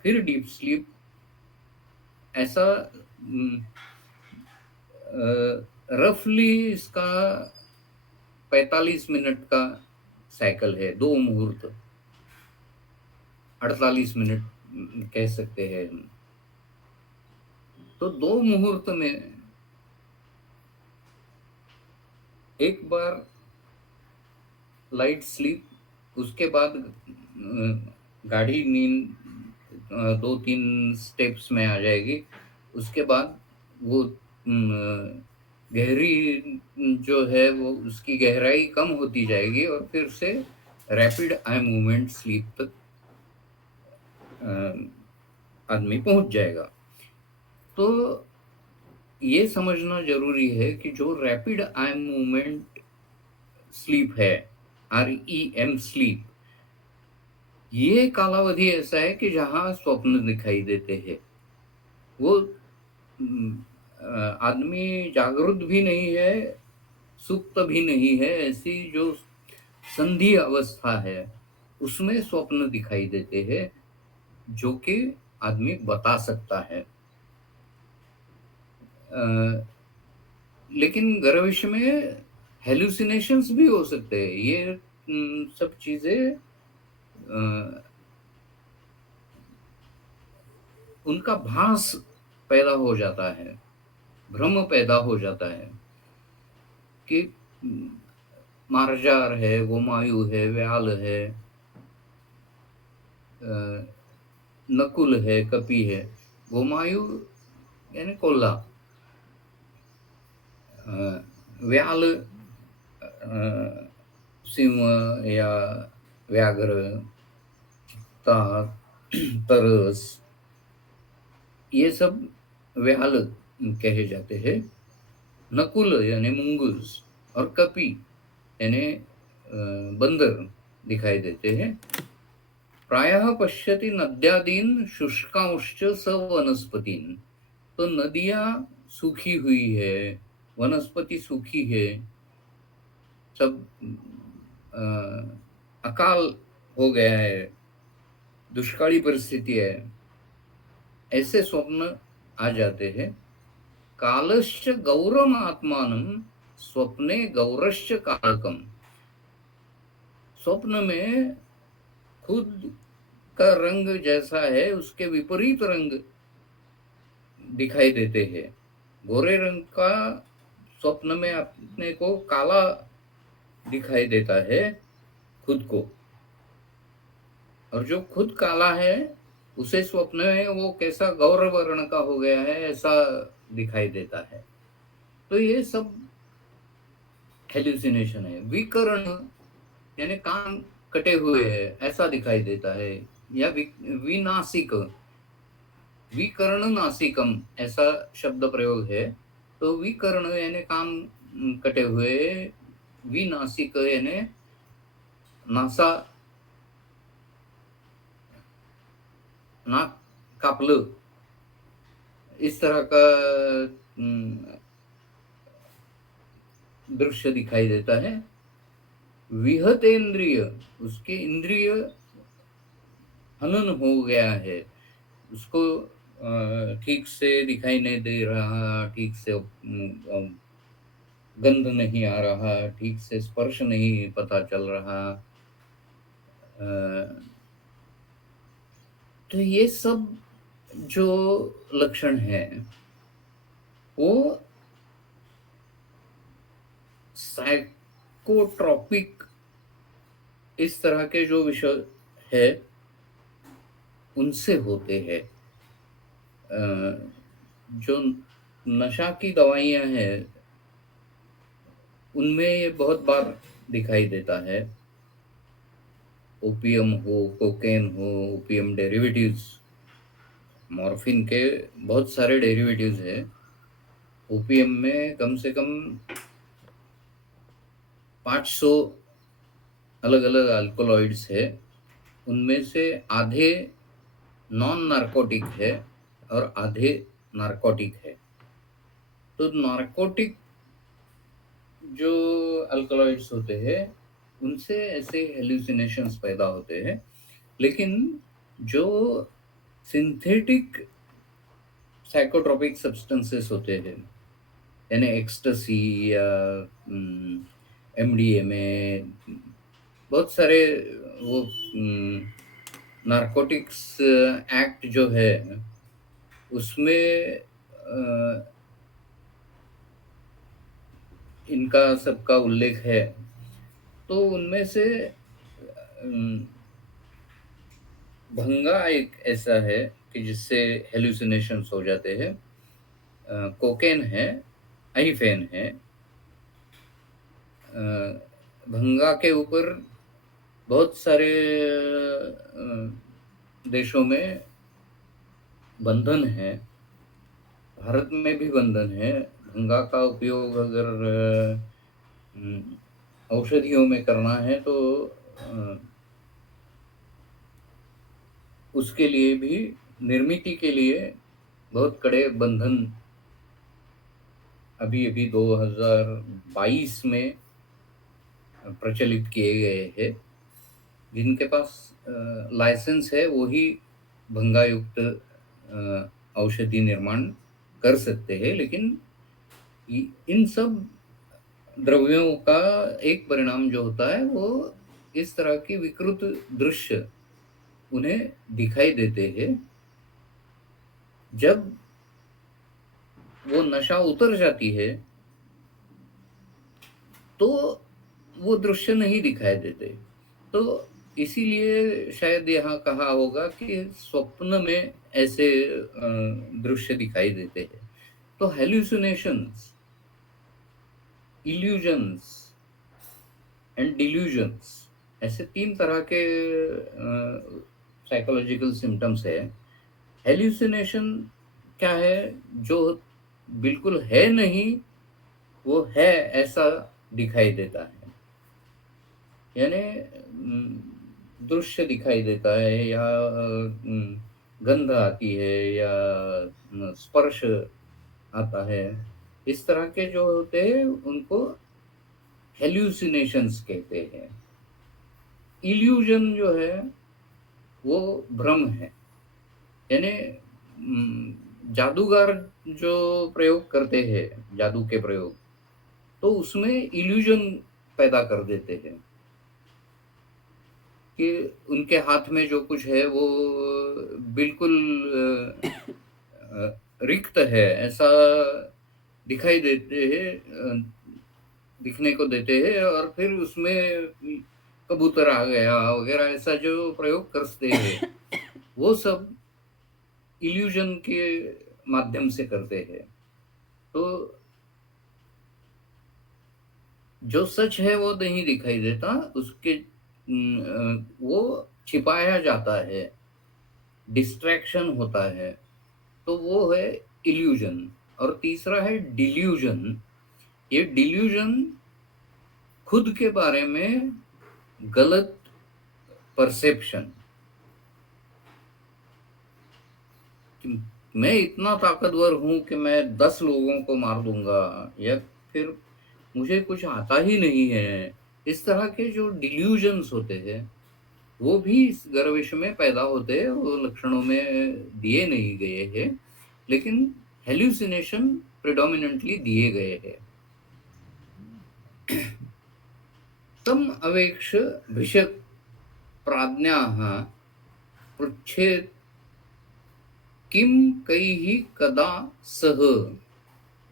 फिर डीप स्लीप। ऐसा रफली इसका 45 मिनट का साइकिल है, 2 मुहूर्त, 48 मिनट कह सकते हैं हम। तो 2 मुहूर्त में एक बार लाइट स्लीप, उसके बाद गाढ़ी नींद 2-3 स्टेप्स में आ जाएगी, उसके बाद वो गहरी जो है वो उसकी गहराई कम होती जाएगी, और फिर से रैपिड आई मूवमेंट स्लीप तक आदमी पहुंच जाएगा। तो ये समझना जरूरी है कि जो रैपिड आई मूवमेंट स्लीप है, REM स्लीप, ये कालावधि ऐसा है कि जहां स्वप्न दिखाई देते हैं। वो आदमी जागृत भी नहीं है, सुप्त भी नहीं है, ऐसी जो संधि अवस्था है उसमें स्वप्न दिखाई देते हैं, जो कि आदमी बता सकता है। लेकिन गर्भाशय में हेलुसिनेशंस भी हो सकते हैं। ये सब चीजें उनका भास पैदा हो जाता है, भ्रम पैदा हो जाता है कि मार्जार है, गोमायु है, व्याल है, नकुल है, कपि है। गोमायु यानी कोल्ला, व्याल सिंह या व्याघ्र, तरस, ये सब व्याल कहे जाते हैं। नकुल यानी मुंगूस, और कपि यानी बंदर दिखाई देते हैं। प्रायः पश्यति नद्यादीन शुष्कांश्च स वनस्पतीन। तो नदियां सूखी हुई है, वनस्पति सूखी है, सब अकाल हो गया है, दुष्काली परिस्थिति है, ऐसे स्वप्न आ जाते हैं। कालश्च गौरम आत्मानम स्वप्ने गौरश्च कालकम। स्वप्न में खुद का रंग जैसा है उसके विपरीत रंग दिखाई देते हैं। गोरे रंग का स्वप्न में अपने को काला दिखाई देता है खुद को, और जो खुद काला है उसे स्वप्न में वो कैसा गौर वर्ण का हो गया है ऐसा दिखाई देता है। तो ये सब हेल्यूसिनेशन है। विकर्ण यानी कान कटे हुए हैं ऐसा दिखाई देता है, या विनासिक, विकर्ण नासिकम ऐसा शब्द प्रयोग है। तो विकर्ण यानी कान कटे हुए, विनासिक यानी नासा, नाक कापलं, इस तरह का दृश्य दिखाई देता है। विहतेंद्रिय, उसके इंद्रिय हनन हो गया है, उसको ठीक से दिखाई नहीं दे रहा, ठीक से गंध नहीं आ रहा, ठीक से स्पर्श नहीं पता चल रहा। अ, तो ये सब जो लक्षण हैं वो साइकोट्रॉपिक इस तरह के जो विषय है उनसे होते हैं। जो नशा की दवाइयाँ हैं उनमें ये बहुत बार दिखाई देता है। ओपियम हो, कोकेन हो, ओपियम डेरिवेटिव्स, मॉर्फिन के बहुत सारे डेरिवेटिव्स हैं। ओपियम में कम से कम 500 अलग अलग अल्कोलॉइड्स है। उनमें से आधे नॉन नार्कोटिक है और आधे नार्कोटिक है। तो नार्कोटिक जो अल्कोलॉइड्स होते हैं उनसे ऐसे हेलुसिनेशंस पैदा होते हैं। लेकिन जो सिंथेटिक साइकोट्रोपिक सब्सटेंसेस होते हैं, यानी एक्सटेसी या एमडीएमए, बहुत सारे वो नारकोटिक्स एक्ट जो है उसमें इनका सबका उल्लेख है। तो उनमें से भंगा एक ऐसा है कि जिससे हेलुसिनेशंस हो जाते हैं। कोकेन है, आईफेन है। भंगा के ऊपर बहुत सारे देशों में बंधन है, भारत में भी बंधन है। भंगा का उपयोग अगर औषधियों में करना है तो उसके लिए भी, निर्मित के लिए बहुत कड़े बंधन अभी 2022 में प्रचलित किए गए हैं। जिनके पास लाइसेंस है वही भंगायुक्त औषधि निर्माण कर सकते हैं। लेकिन इन सब द्रव्यों का एक परिणाम जो होता है वो इस तरह की विकृत दृश्य उन्हें दिखाई देते हैं। जब वो नशा उतर जाती है तो वो दृश्य नहीं दिखाई देते। तो इसीलिए शायद यहाँ कहा होगा कि स्वप्न में ऐसे दृश्य दिखाई देते हैं। तो हेल्यूसिनेशंस, इल्यूजन्स एंड डिल्यूजन्स, ऐसे 3 तरह के साइकोलॉजिकल सिम्टम्स है। हेल्यूसिनेशन क्या है? जो बिल्कुल है नहीं वो है ऐसा दिखाई देता है। यानी दृश्य दिखाई देता है या गंध आती है या स्पर्श आता है। इस तरह के जो होते हैं उनको हेल्यूसिनेशंस कहते हैं। इल्यूजन जो है वो भ्रम है। यानी जादूगर जो प्रयोग करते हैं, जादू के प्रयोग, तो उसमें इल्यूजन पैदा कर देते हैं कि उनके हाथ में जो कुछ है वो बिल्कुल रिक्त है ऐसा दिखाई देते हैं, दिखने को देते हैं। और फिर उसमें कबूतर आ गया वगैरह ऐसा जो प्रयोग करते हैं वो सब इल्यूजन के माध्यम से करते हैं। तो जो सच है वो नहीं दिखाई देता, उसके वो छिपाया जाता है, डिस्ट्रैक्शन होता है। तो वो है इल्यूजन। और तीसरा है डिल्यूजन। ये डिल्यूजन खुद के बारे में गलत परसेप्शन, मैं इतना ताकतवर हूं कि मैं 10 लोगों को मार दूंगा, या फिर मुझे कुछ आता ही नहीं है। इस तरह के जो डिल्यूजन्स होते हैं वो भी इस गर्विश में पैदा होते हैं। वो लक्षणों में दिए नहीं गए हैं, लेकिन हेल्यूसिनेशन प्रिडोमिनेंटली दिए गए हैं। तम अवेक्ष भिषक् प्राज्ञाः पृच्छेत् किं कैः कदा सह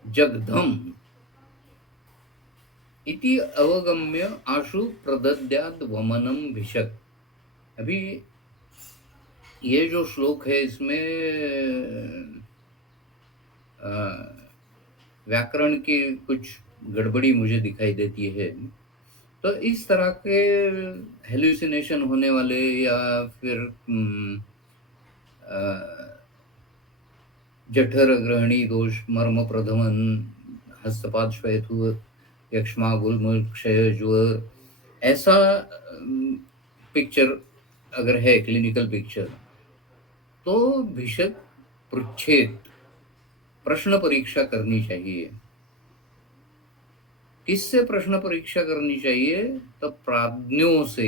जग्धम् इति अवगम्य आशु प्रदद्यात् वमनम भिषक्। अभी ये जो श्लोक है इसमें व्याकरण की कुछ गड़बड़ी मुझे दिखाई देती है। तो इस तरह के हेलुसिनेशन होने वाले या फिर जठर ग्रहणी दोष, मर्म प्रधमन, हस्तपाद श्वेतु, यक्ष्मा गुल्म क्षय ज्वर, ऐसा पिक्चर अगर है, क्लिनिकल पिक्चर, तो भिषक पृच्छेद प्रश्न परीक्षा करनी चाहिए। किससे प्रश्न परीक्षा करनी चाहिए? तो प्राज्ञों से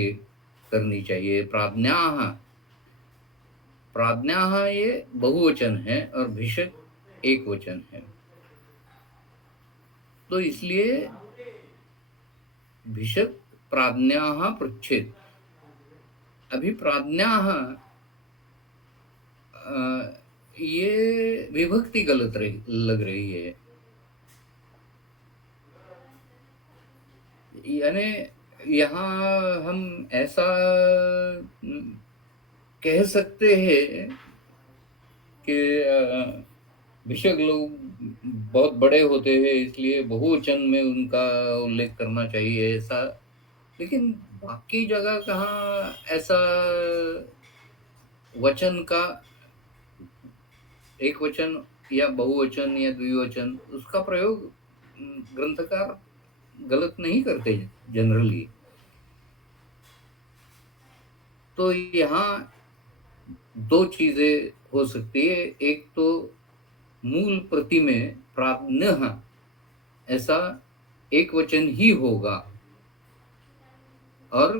करनी चाहिए। प्राज्ञाः, प्राज्ञाः ये बहुवचन है और भिषक एक वचन है, तो इसलिए भिषक प्राज्ञाः पृच्छेद। अभी प्राज्ञाः ये विभक्ति गलत लग रही है, यानी यहाँ हम ऐसा कह सकते हैं कि भिषक लोग बहुत बड़े होते हैं इसलिए बहुवचन में उनका उल्लेख करना चाहिए ऐसा, लेकिन बाकी जगह कहाँ ऐसा वचन का एक वचन या बहुवचन या द्विवचन उसका प्रयोग ग्रंथकार गलत नहीं करते जनरली। तो यहाँ दो चीजें हो सकती है, एक तो मूल प्रति में प्राज्ञः ऐसा एक वचन ही होगा और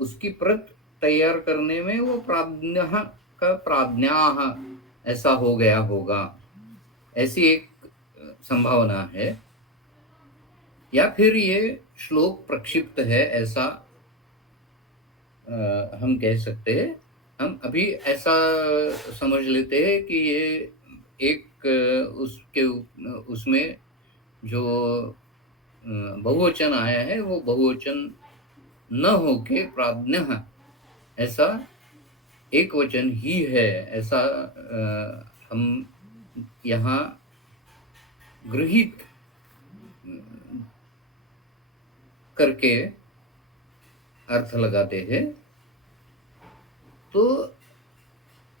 उसकी प्रत तैयार करने में वो प्राज्ञः का प्राज्ञाः ऐसा हो गया होगा, ऐसी एक संभावना है। या फिर ये श्लोक प्रक्षिप्त है ऐसा हम कह सकते हैं। हम अभी ऐसा समझ लेते हैं कि ये एक उसमें जो बहुवचन आया है वो बहुवचन न होके प्राज्ञः ऐसा एक वचन ही है, ऐसा हम यहाँ गृहीत करके अर्थ लगाते हैं। तो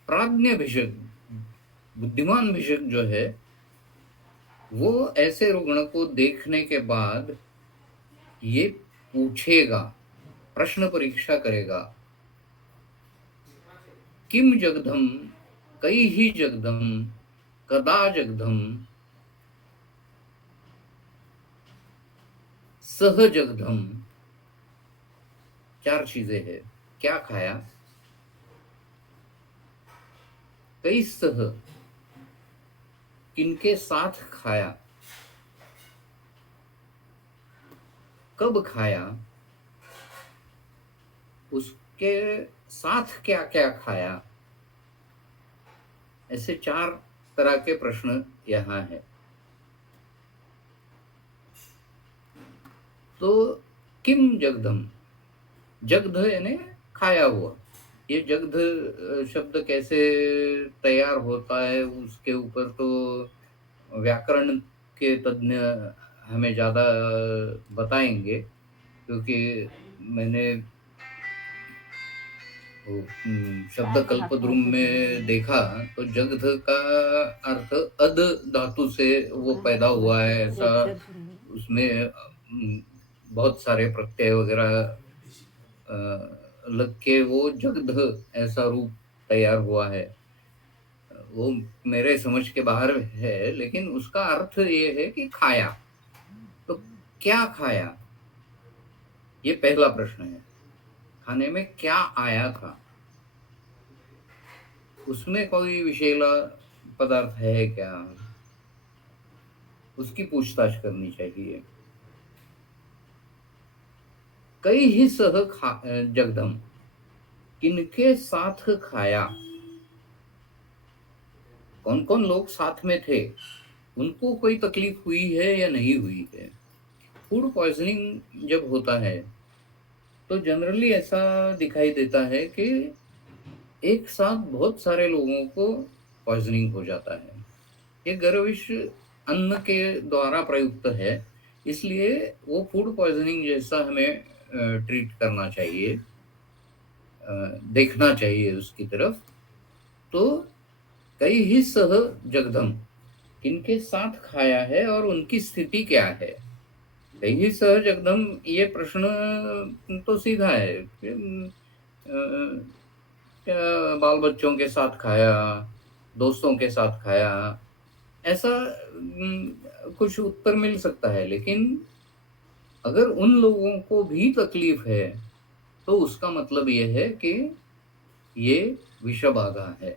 प्राज्ञ भिषक, बुद्धिमान भिषक जो है वो ऐसे रुग्ण को देखने के बाद ये पूछेगा, प्रश्न परीक्षा करेगा, किम जगधम, कई ही जगधम, कदा जगधम, सह जगधम। चार चीजें हैं। क्या खाया, कई सह किनके साथ खाया, कब खाया, उसके साथ क्या क्या खाया, ऐसे चार तरह के प्रश्न यहाँ है। तो किम जगधम, जगध यानी खाया हुआ। ये जगध शब्द कैसे तैयार होता है उसके ऊपर तो व्याकरण के तज्ञ हमें ज़्यादा बताएंगे, क्योंकि मैंने शब्द कल्पद्रुम में देखा तो जगध का अर्थ अद धातु से वो पैदा हुआ है ऐसा, उसमें बहुत सारे प्रत्यय वगैरह लग के वो जगध ऐसा रूप तैयार हुआ है। वो मेरे समझ के बाहर है, लेकिन उसका अर्थ ये है कि खाया। तो क्या खाया, ये पहला प्रश्न है। खाने में क्या आया था, उसमें कोई विषैला पदार्थ है क्या, उसकी पूछताछ करनी चाहिए। कई ही सह जगदम, किनके साथ खाया, कौन कौन लोग साथ में थे, उनको कोई तकलीफ हुई है या नहीं हुई है। फूड पॉइजनिंग जब होता है तो जनरली ऐसा दिखाई देता है कि एक साथ बहुत सारे लोगों को पॉइजनिंग हो जाता है। ये गर्विश अन्न के द्वारा प्रयुक्त है, इसलिए वो फूड पॉइजनिंग जैसा हमें ट्रीट करना चाहिए, देखना चाहिए उसकी तरफ। तो कई ही सह जगदम, किनके साथ खाया है और उनकी स्थिति क्या है। कई ही सह जगदम, ये प्रश्न तो सीधा है कि क्या बाल बच्चों के साथ खाया, दोस्तों के साथ खाया, ऐसा कुछ उत्तर मिल सकता है। लेकिन अगर उन लोगों को भी तकलीफ है तो उसका मतलब ये है कि ये विषबाधा है।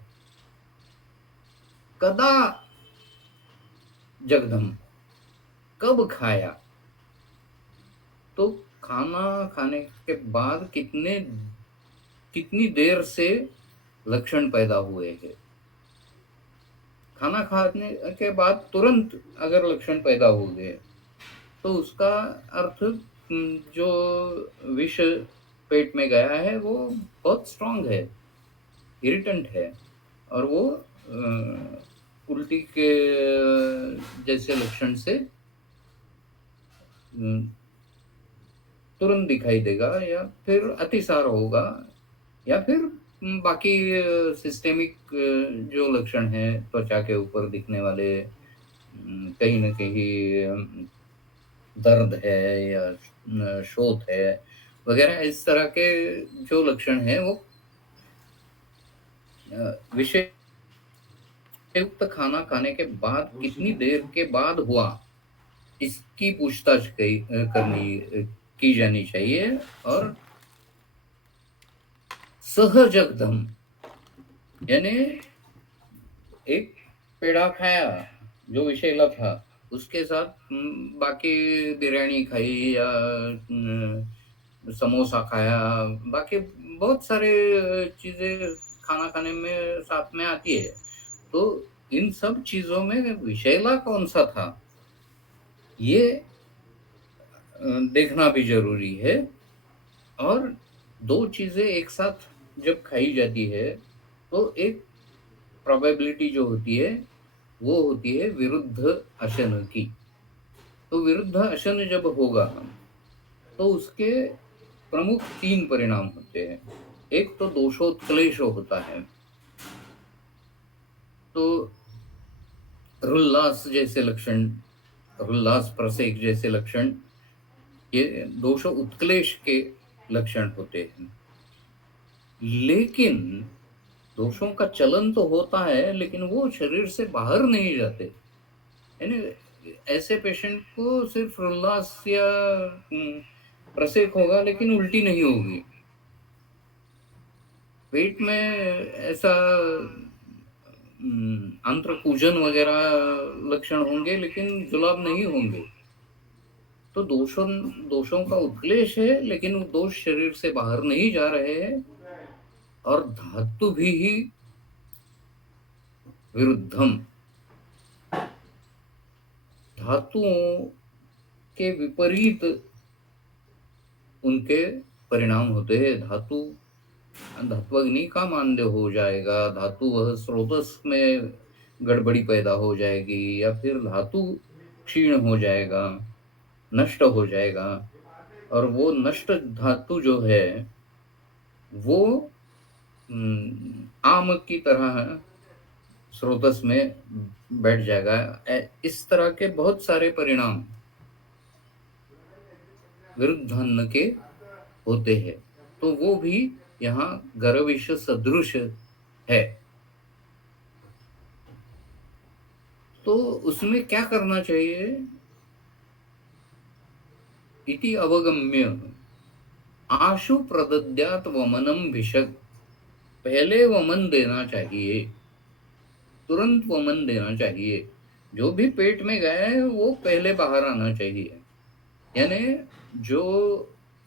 कदा जगदम, कब खाया, तो खाना खाने के बाद कितनी देर से लक्षण पैदा हुए हैं। खाना खाने के बाद तुरंत अगर लक्षण पैदा हो गए तो उसका अर्थ जो विष पेट में गया है वो बहुत स्ट्रांग है, इरिटेंट है, और वो उल्टी के जैसे लक्षण से तुरंत दिखाई देगा, या फिर अतिसार होगा, या फिर बाकी सिस्टेमिक जो लक्षण हैं त्वचा के ऊपर दिखने वाले, कहीं न कहीं दर्द है या शोथ है वगैरह, इस तरह के जो लक्षण हैं वो विषय युक्त खाना खाने के बाद कितनी देर के बाद हुआ, इसकी पूछताछ की जानी चाहिए। और सहजगदम, यानी एक पेड़ा खाया जो विषैला था, उसके साथ बाकी बिरयानी खाई या समोसा खाया, बाकी बहुत सारे चीजें खाना खाने में साथ में आती है। तो इन सब चीजों में विषैला कौन सा था, ये देखना भी जरूरी है। और दो चीजें एक साथ जब खाई जाती है तो एक प्रोबेबिलिटी जो होती है वो होती है विरुद्ध अशन की। तो विरुद्ध अशन जब होगा तो उसके प्रमुख तीन परिणाम होते हैं। एक तो दोषोत्क्लेश होता है, तो रुल्लास जैसे लक्षण, रुल्लास प्रसेक जैसे लक्षण, ये दोष उत्क्लेश के लक्षण होते हैं। लेकिन दोषों का चलन तो होता है लेकिन वो शरीर से बाहर नहीं जाते। यानी ऐसे पेशेंट को सिर्फ उल्लास या प्रसेक होगा लेकिन उल्टी नहीं होगी। पेट में ऐसा अंत्रपूजन वगैरह लक्षण होंगे लेकिन जुलाब नहीं होंगे। तो दोषों का उत्क्लेश है लेकिन वो दोष शरीर से बाहर नहीं जा रहे हैं, और धातु भी ही विरुद्धम, धातुओं के विपरीत उनके परिणाम होते हैं। धात्वग्नि का मांद्य हो जाएगा, धातु वह स्रोतस में गड़बड़ी पैदा हो जाएगी, या फिर धातु क्षीण हो जाएगा, नष्ट हो जाएगा। और वो नष्ट धातु जो है वो आम की तरह स्रोतस में बैठ जाएगा। इस तरह के बहुत सारे परिणाम विरुद्धान्न के होते हैं। तो वो भी यहाँ गर्विश सदृश है। तो उसमें क्या करना चाहिए, इति अवगम्य आशु प्रदद्यात वमनम भिषक, पहले वमन देना चाहिए, तुरंत वमन देना चाहिए। जो भी पेट में गया है वो पहले बाहर आना चाहिए। यानी जो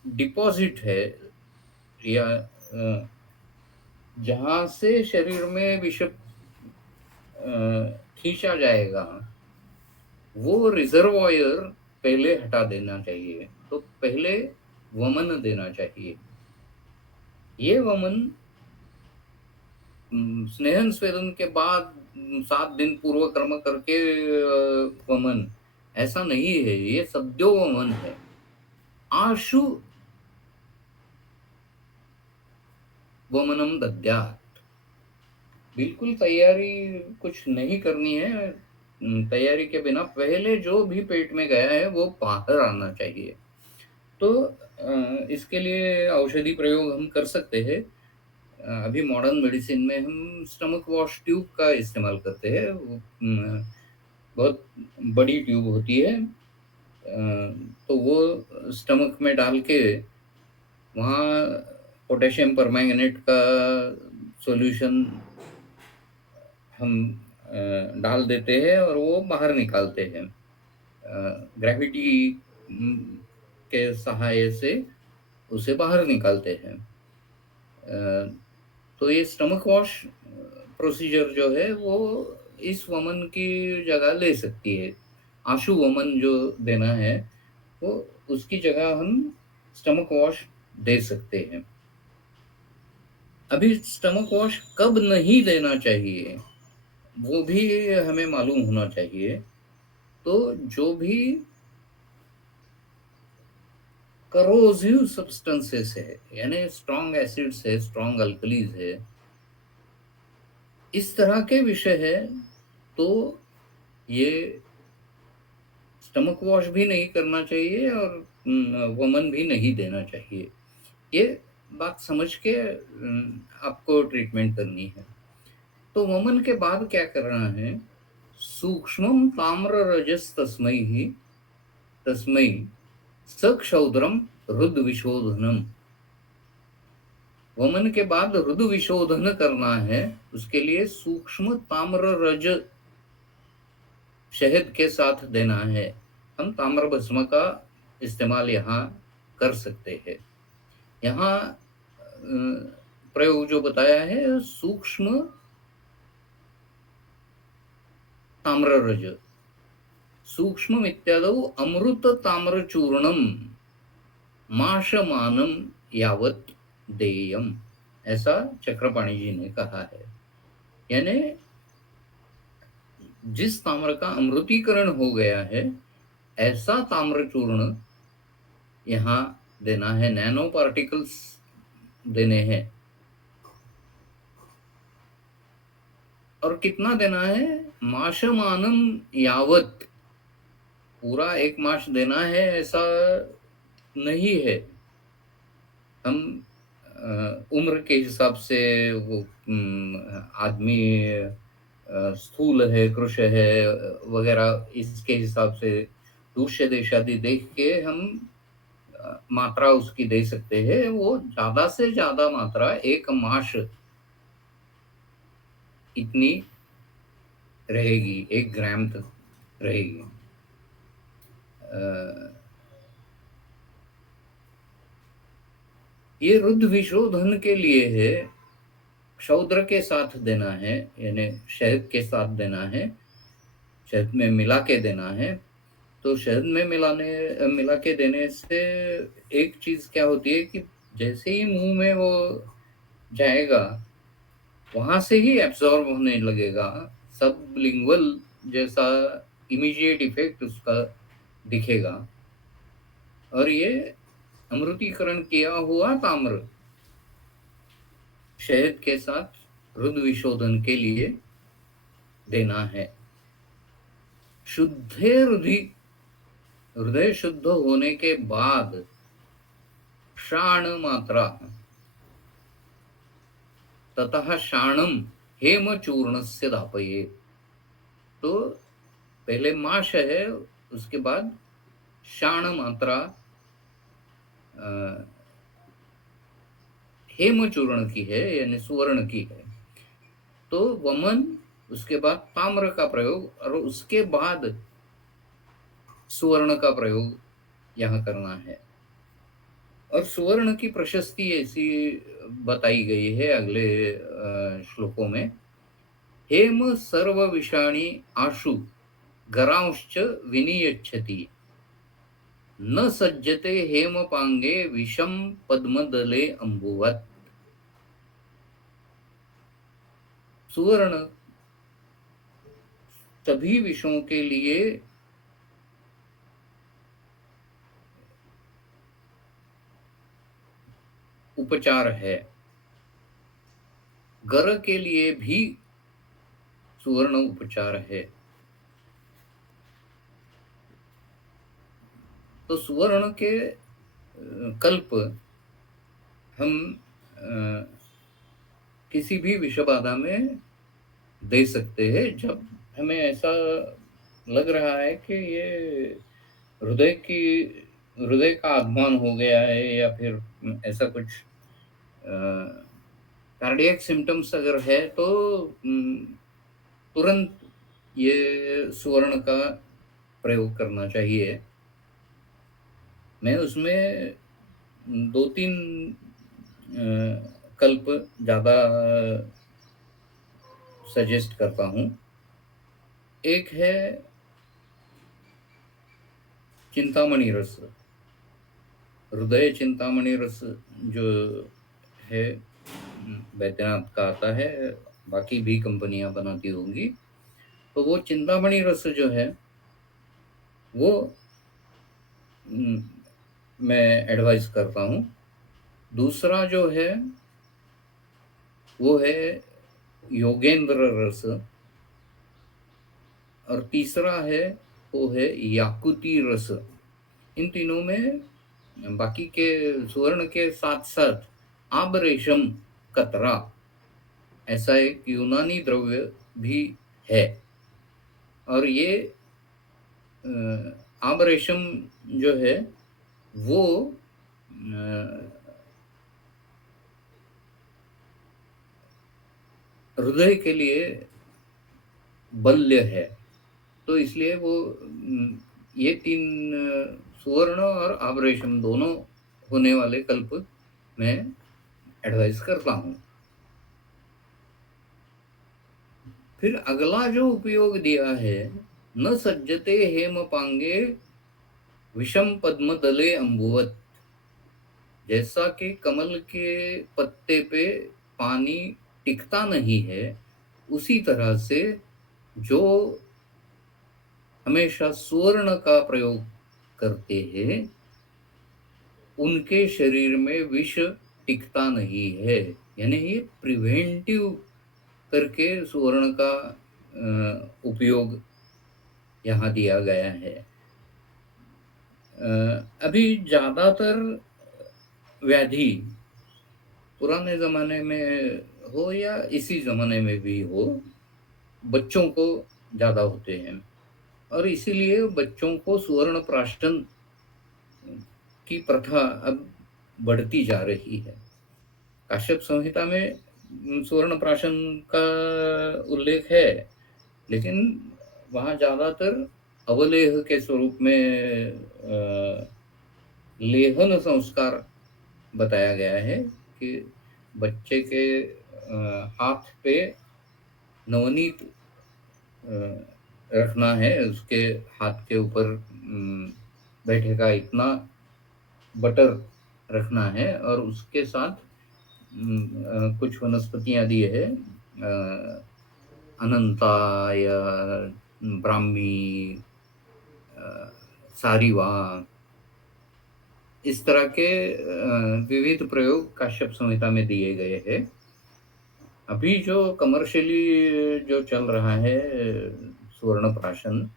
डिपॉजिट है या जहां से शरीर में विष खींचा जाएगा, वो रिजर्वॉयर पहले हटा देना चाहिए। तो पहले वमन देना चाहिए। ये वमन स्नेहन स्वेदन के बाद 7 दिन पूर्व कर्म करके वमन ऐसा नहीं है, ये सद्यो वमन है। आशु वमनम दद्यात्। बिल्कुल तैयारी कुछ नहीं करनी है। तैयारी के बिना पहले जो भी पेट में गया है वो बाहर आना चाहिए। तो इसके लिए औषधि प्रयोग हम कर सकते हैं। अभी मॉडर्न मेडिसिन में हम स्टमक वॉश ट्यूब का इस्तेमाल करते हैं। बहुत बड़ी ट्यूब होती है, तो वो स्टमक में डाल के वहाँ पोटेशियम परमैंगनेट का सॉल्यूशन हम डाल देते हैं और वो बाहर निकालते हैं। ग्रेविटी के सहाय से उसे बाहर निकालते हैं। तो ये स्टमक वॉश प्रोसीजर जो है वो इस वमन की जगह ले सकती है। आशु वमन जो देना है वो उसकी जगह हम स्टमक वॉश दे सकते हैं। अभी स्टमक वॉश कब नहीं देना चाहिए वो भी हमें मालूम होना चाहिए। तो जो भी करोजिव सब्सटेंसेस है, यानी स्ट्रॉन्ग एसिड्स है, स्ट्रॉन्ग अल्कलीज है, इस तरह के विषय है, तो ये स्टमक वॉश भी नहीं करना चाहिए और वमन भी नहीं देना चाहिए। ये बात समझ के आपको ट्रीटमेंट करनी है। तो वमन के बाद क्या करना है? सूक्ष्मम ताम्र रजस तस्मै सक्षौद्रम हृद विशोधनम। वमन के बाद हृद विशोधन करना है। उसके लिए सूक्ष्म ताम्र रज शहद के साथ देना है। हम ताम्र भस्म का इस्तेमाल यहाँ कर सकते हैं। यहाँ प्रयोग जो बताया है सूक्ष्म ताम्र रज, सूक्ष्म इत्यादौ अमृत ताम्र चूर्णम माशमानम यावत देयम, ऐसा चक्रपाणी जी ने कहा है। यानी जिस ताम्र का अमृतीकरण हो गया है ऐसा ताम्र चूर्ण यहाँ देना है। नैनो पार्टिकल्स देने हैं। और कितना देना है? माशमानम यावत, पूरा 1 माश देना है ऐसा नहीं है। हम उम्र के हिसाब से वो आदमी स्थूल है, कृश है वगैरह, इसके हिसाब से दूष्य देशादि देख के हम मात्रा उसकी दे सकते हैं। वो ज्यादा से ज्यादा मात्रा 1 माश इतनी रहेगी, 1 ग्राम तक रहेगी। ये रुद्ध विशोधन के लिए है। क्षौद्र के साथ देना है, यानी शहद के साथ देना है, शहद में मिला के देना है। तो शहद में मिला के देने से एक चीज क्या होती है कि जैसे ही मुंह में वो जाएगा वहां से ही एब्जॉर्ब होने लगेगा। सबलिंगुअल जैसा इमीडिएट इफेक्ट उसका दिखेगा। और ये अमृतीकरण किया हुआ ताम्र शहद के साथ हृद विशोधन के लिए देना है। हृदय शुद्ध होने के बाद शाण मात्रा ततः शाणम हेम चूर्णस्य दापये। तो पहले माश है, उसके बाद शाण मात्रा हेम चूर्ण की है, यानी सुवर्ण की है। तो वमन उसके बाद ताम्र का प्रयोग और उसके बाद सुवर्ण का प्रयोग यहाँ करना है। और सुवर्ण की प्रशस्ति ऐसी बताई गई है अगले श्लोकों में। हेम सर्व विषाणी आशु गरांश्च विनियच्छति न सज्जते हेम पांगे विषम पद्मदले अंबुवत। सुवर्ण सभी विषयों के लिए उपचार है। गर के लिए भी सुवर्ण उपचार है। तो सुवर्ण के कल्प हम किसी भी विषबाधा में दे सकते हैं जब हमें ऐसा लग रहा है कि ये हृदय का आगमन हो गया है या फिर ऐसा कुछ कार्डियक सिम्टम्स अगर है तो तुरंत ये सुवर्ण का प्रयोग करना चाहिए। मैं उसमें 2-3 कल्प ज़्यादा सजेस्ट करता हूँ। एक है चिंतामणि रस। हृदय चिंतामणि रस जो है वैद्यनाथ का आता है, बाकी भी कंपनियां बनाती होंगी। तो वो चिंतामणि रस जो है वो मैं एडवाइस करता हूँ। दूसरा जो है वो है योगेंद्र रस और तीसरा है वो है याकुती रस। इन तीनों में बाकी के सुवर्ण के साथ साथ आब रेशम कतरा ऐसा एक यूनानी द्रव्य भी है। और ये आब रेशम जो है वो हृदय के लिए बल्य है। तो इसलिए वो ये 3 सुवर्ण और आब रेशम दोनों होने वाले कल्प मैं एडवाइस करता हूँ। फिर अगला जो उपयोग दिया है, न सज्जते हेम पांगे विषम पद्म दले अंबुवत। जैसा कि कमल के पत्ते पे पानी टिकता नहीं है, उसी तरह से जो हमेशा सुवर्ण का प्रयोग करते हैं उनके शरीर में विष टिकता नहीं है। यानी ये प्रिवेंटिव करके सुवर्ण का उपयोग यहाँ दिया गया है। अभी ज़्यादातर व्याधि पुराने ज़माने में हो या इसी ज़माने में भी हो, बच्चों को ज़्यादा होते हैं और इसीलिए बच्चों को सुवर्ण प्राशन की प्रथा अब बढ़ती जा रही है। काश्यप संहिता में सुवर्ण प्राशन का उल्लेख है, लेकिन वहाँ ज़्यादातर अवलेह के स्वरूप में लेहन संस्कार बताया गया है कि बच्चे के हाथ पे नवनीत रखना है, उसके हाथ के ऊपर बैठे का इतना बटर रखना है और उसके साथ कुछ वनस्पतियां दी है, अनंता या ब्राह्मी, सारीवा, इस तरह के विविध प्रयोग काश्यप संहिता में दिए गए हैं। अभी जो कमर्शियली जो चल रहा है सुवर्ण प्राशन,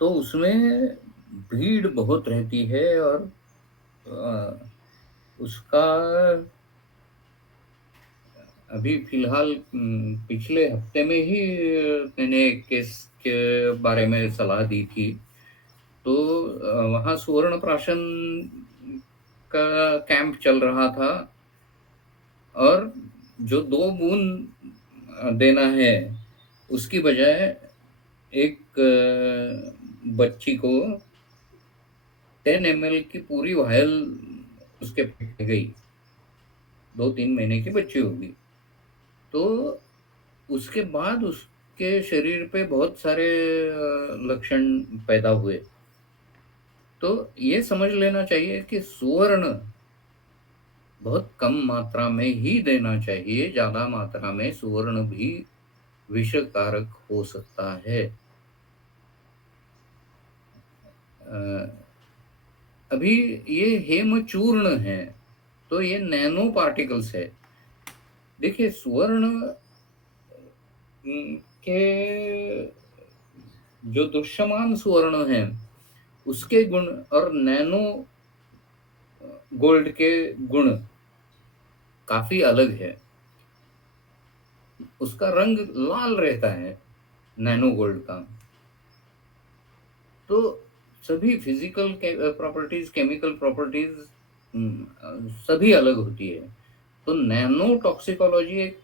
तो उसमें भीड़ बहुत रहती है और उसका अभी फिलहाल पिछले हफ्ते में ही मैंने एक केस के बारे में सलाह दी थी। तो वहाँ सुवर्ण प्राशन का कैंप चल रहा था और जो 2 बूंद देना है, उसकी बजाय एक बच्ची को 10 ml की पूरी वायल उसके पेट में गई, 2-3 महीने की बच्ची होगी। तो उसके बाद उसके शरीर पे बहुत सारे लक्षण पैदा हुए। तो ये समझ लेना चाहिए कि सुवर्ण बहुत कम मात्रा में ही देना चाहिए, ज़्यादा मात्रा में सुवर्ण भी विषकारक हो सकता है। अ, अभी ये हेमचूर्ण है, तो ये नैनो पार्टिकल्स है। देखिए सुवर्ण के जो दृश्यमान सुवर्ण है, उसके गुण और नैनो गोल्ड के गुण काफ़ी अलग है। उसका रंग लाल रहता है, नैनो गोल्ड का। तो सभी फिजिकल प्रॉपर्टीज, केमिकल प्रॉपर्टीज सभी अलग होती है। तो नैनो टॉक्सिकोलॉजी एक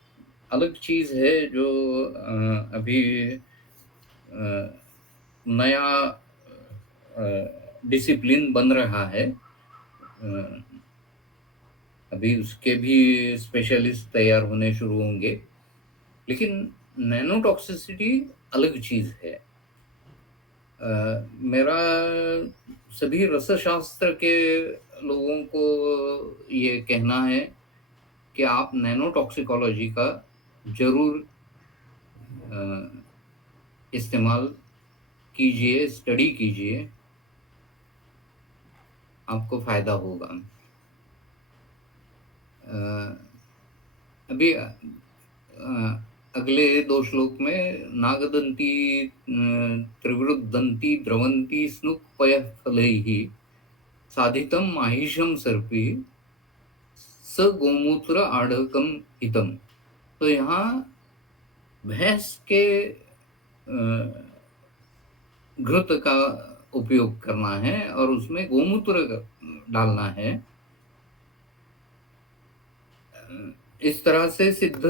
अलग चीज है जो अभी नया डिसिप्लिन बन रहा है। अभी उसके भी स्पेशलिस्ट तैयार होने शुरू होंगे, लेकिन नैनो टॉक्सिसिटी अलग चीज है। मेरा सभी रसशास्त्र के लोगों को ये कहना है कि आप नैनो टॉक्सिकोलॉजी का जरूर इस्तेमाल कीजिए, स्टडी कीजिए, आपको फायदा होगा। अभी अगले 2 श्लोक में नागदंती त्रिवृद्धंती द्रवंती स्नुक पय फलैः साधितम माहिषम सर्पी स गोमूत्र आढ़कम हितम। तो यहाँ भैंस के घृत का उपयोग करना है और उसमें गोमूत्र डालना है। इस तरह से सिद्ध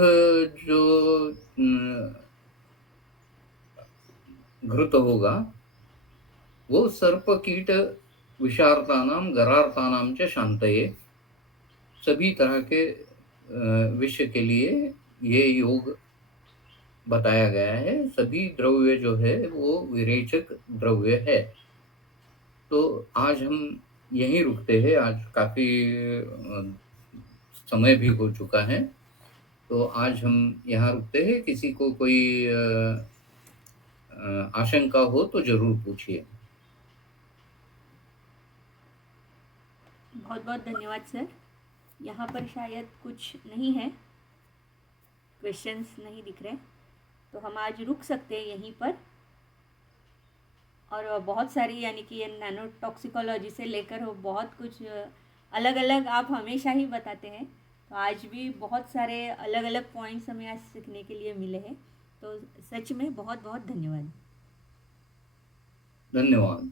जो घृत होगा वो सर्प कीट विषार्तानाम गरार्तानाम च शांतये, सभी तरह के विष के लिए ये योग बताया गया है। सभी द्रव्य जो है वो विरेचक द्रव्य है। तो आज हम यहीं रुकते हैं, आज काफी समय भी हो चुका है, तो आज हम यहाँ रुकते हैं। किसी को कोई आशंका हो तो जरूर पूछिए। बहुत बहुत धन्यवाद सर। यहाँ पर शायद कुछ नहीं है, क्वेश्चंस नहीं दिख रहे, तो हम आज रुक सकते हैं यहीं पर। और बहुत सारी यानी कि ये नैनो टॉक्सिकोलॉजी से लेकर हो बहुत कुछ अलग अलग आप हमेशा ही बताते हैं, तो आज भी बहुत सारे अलग अलग पॉइंट्स हमें आज सीखने के लिए मिले हैं। तो सच में बहुत बहुत धन्यवाद। धन्यवाद।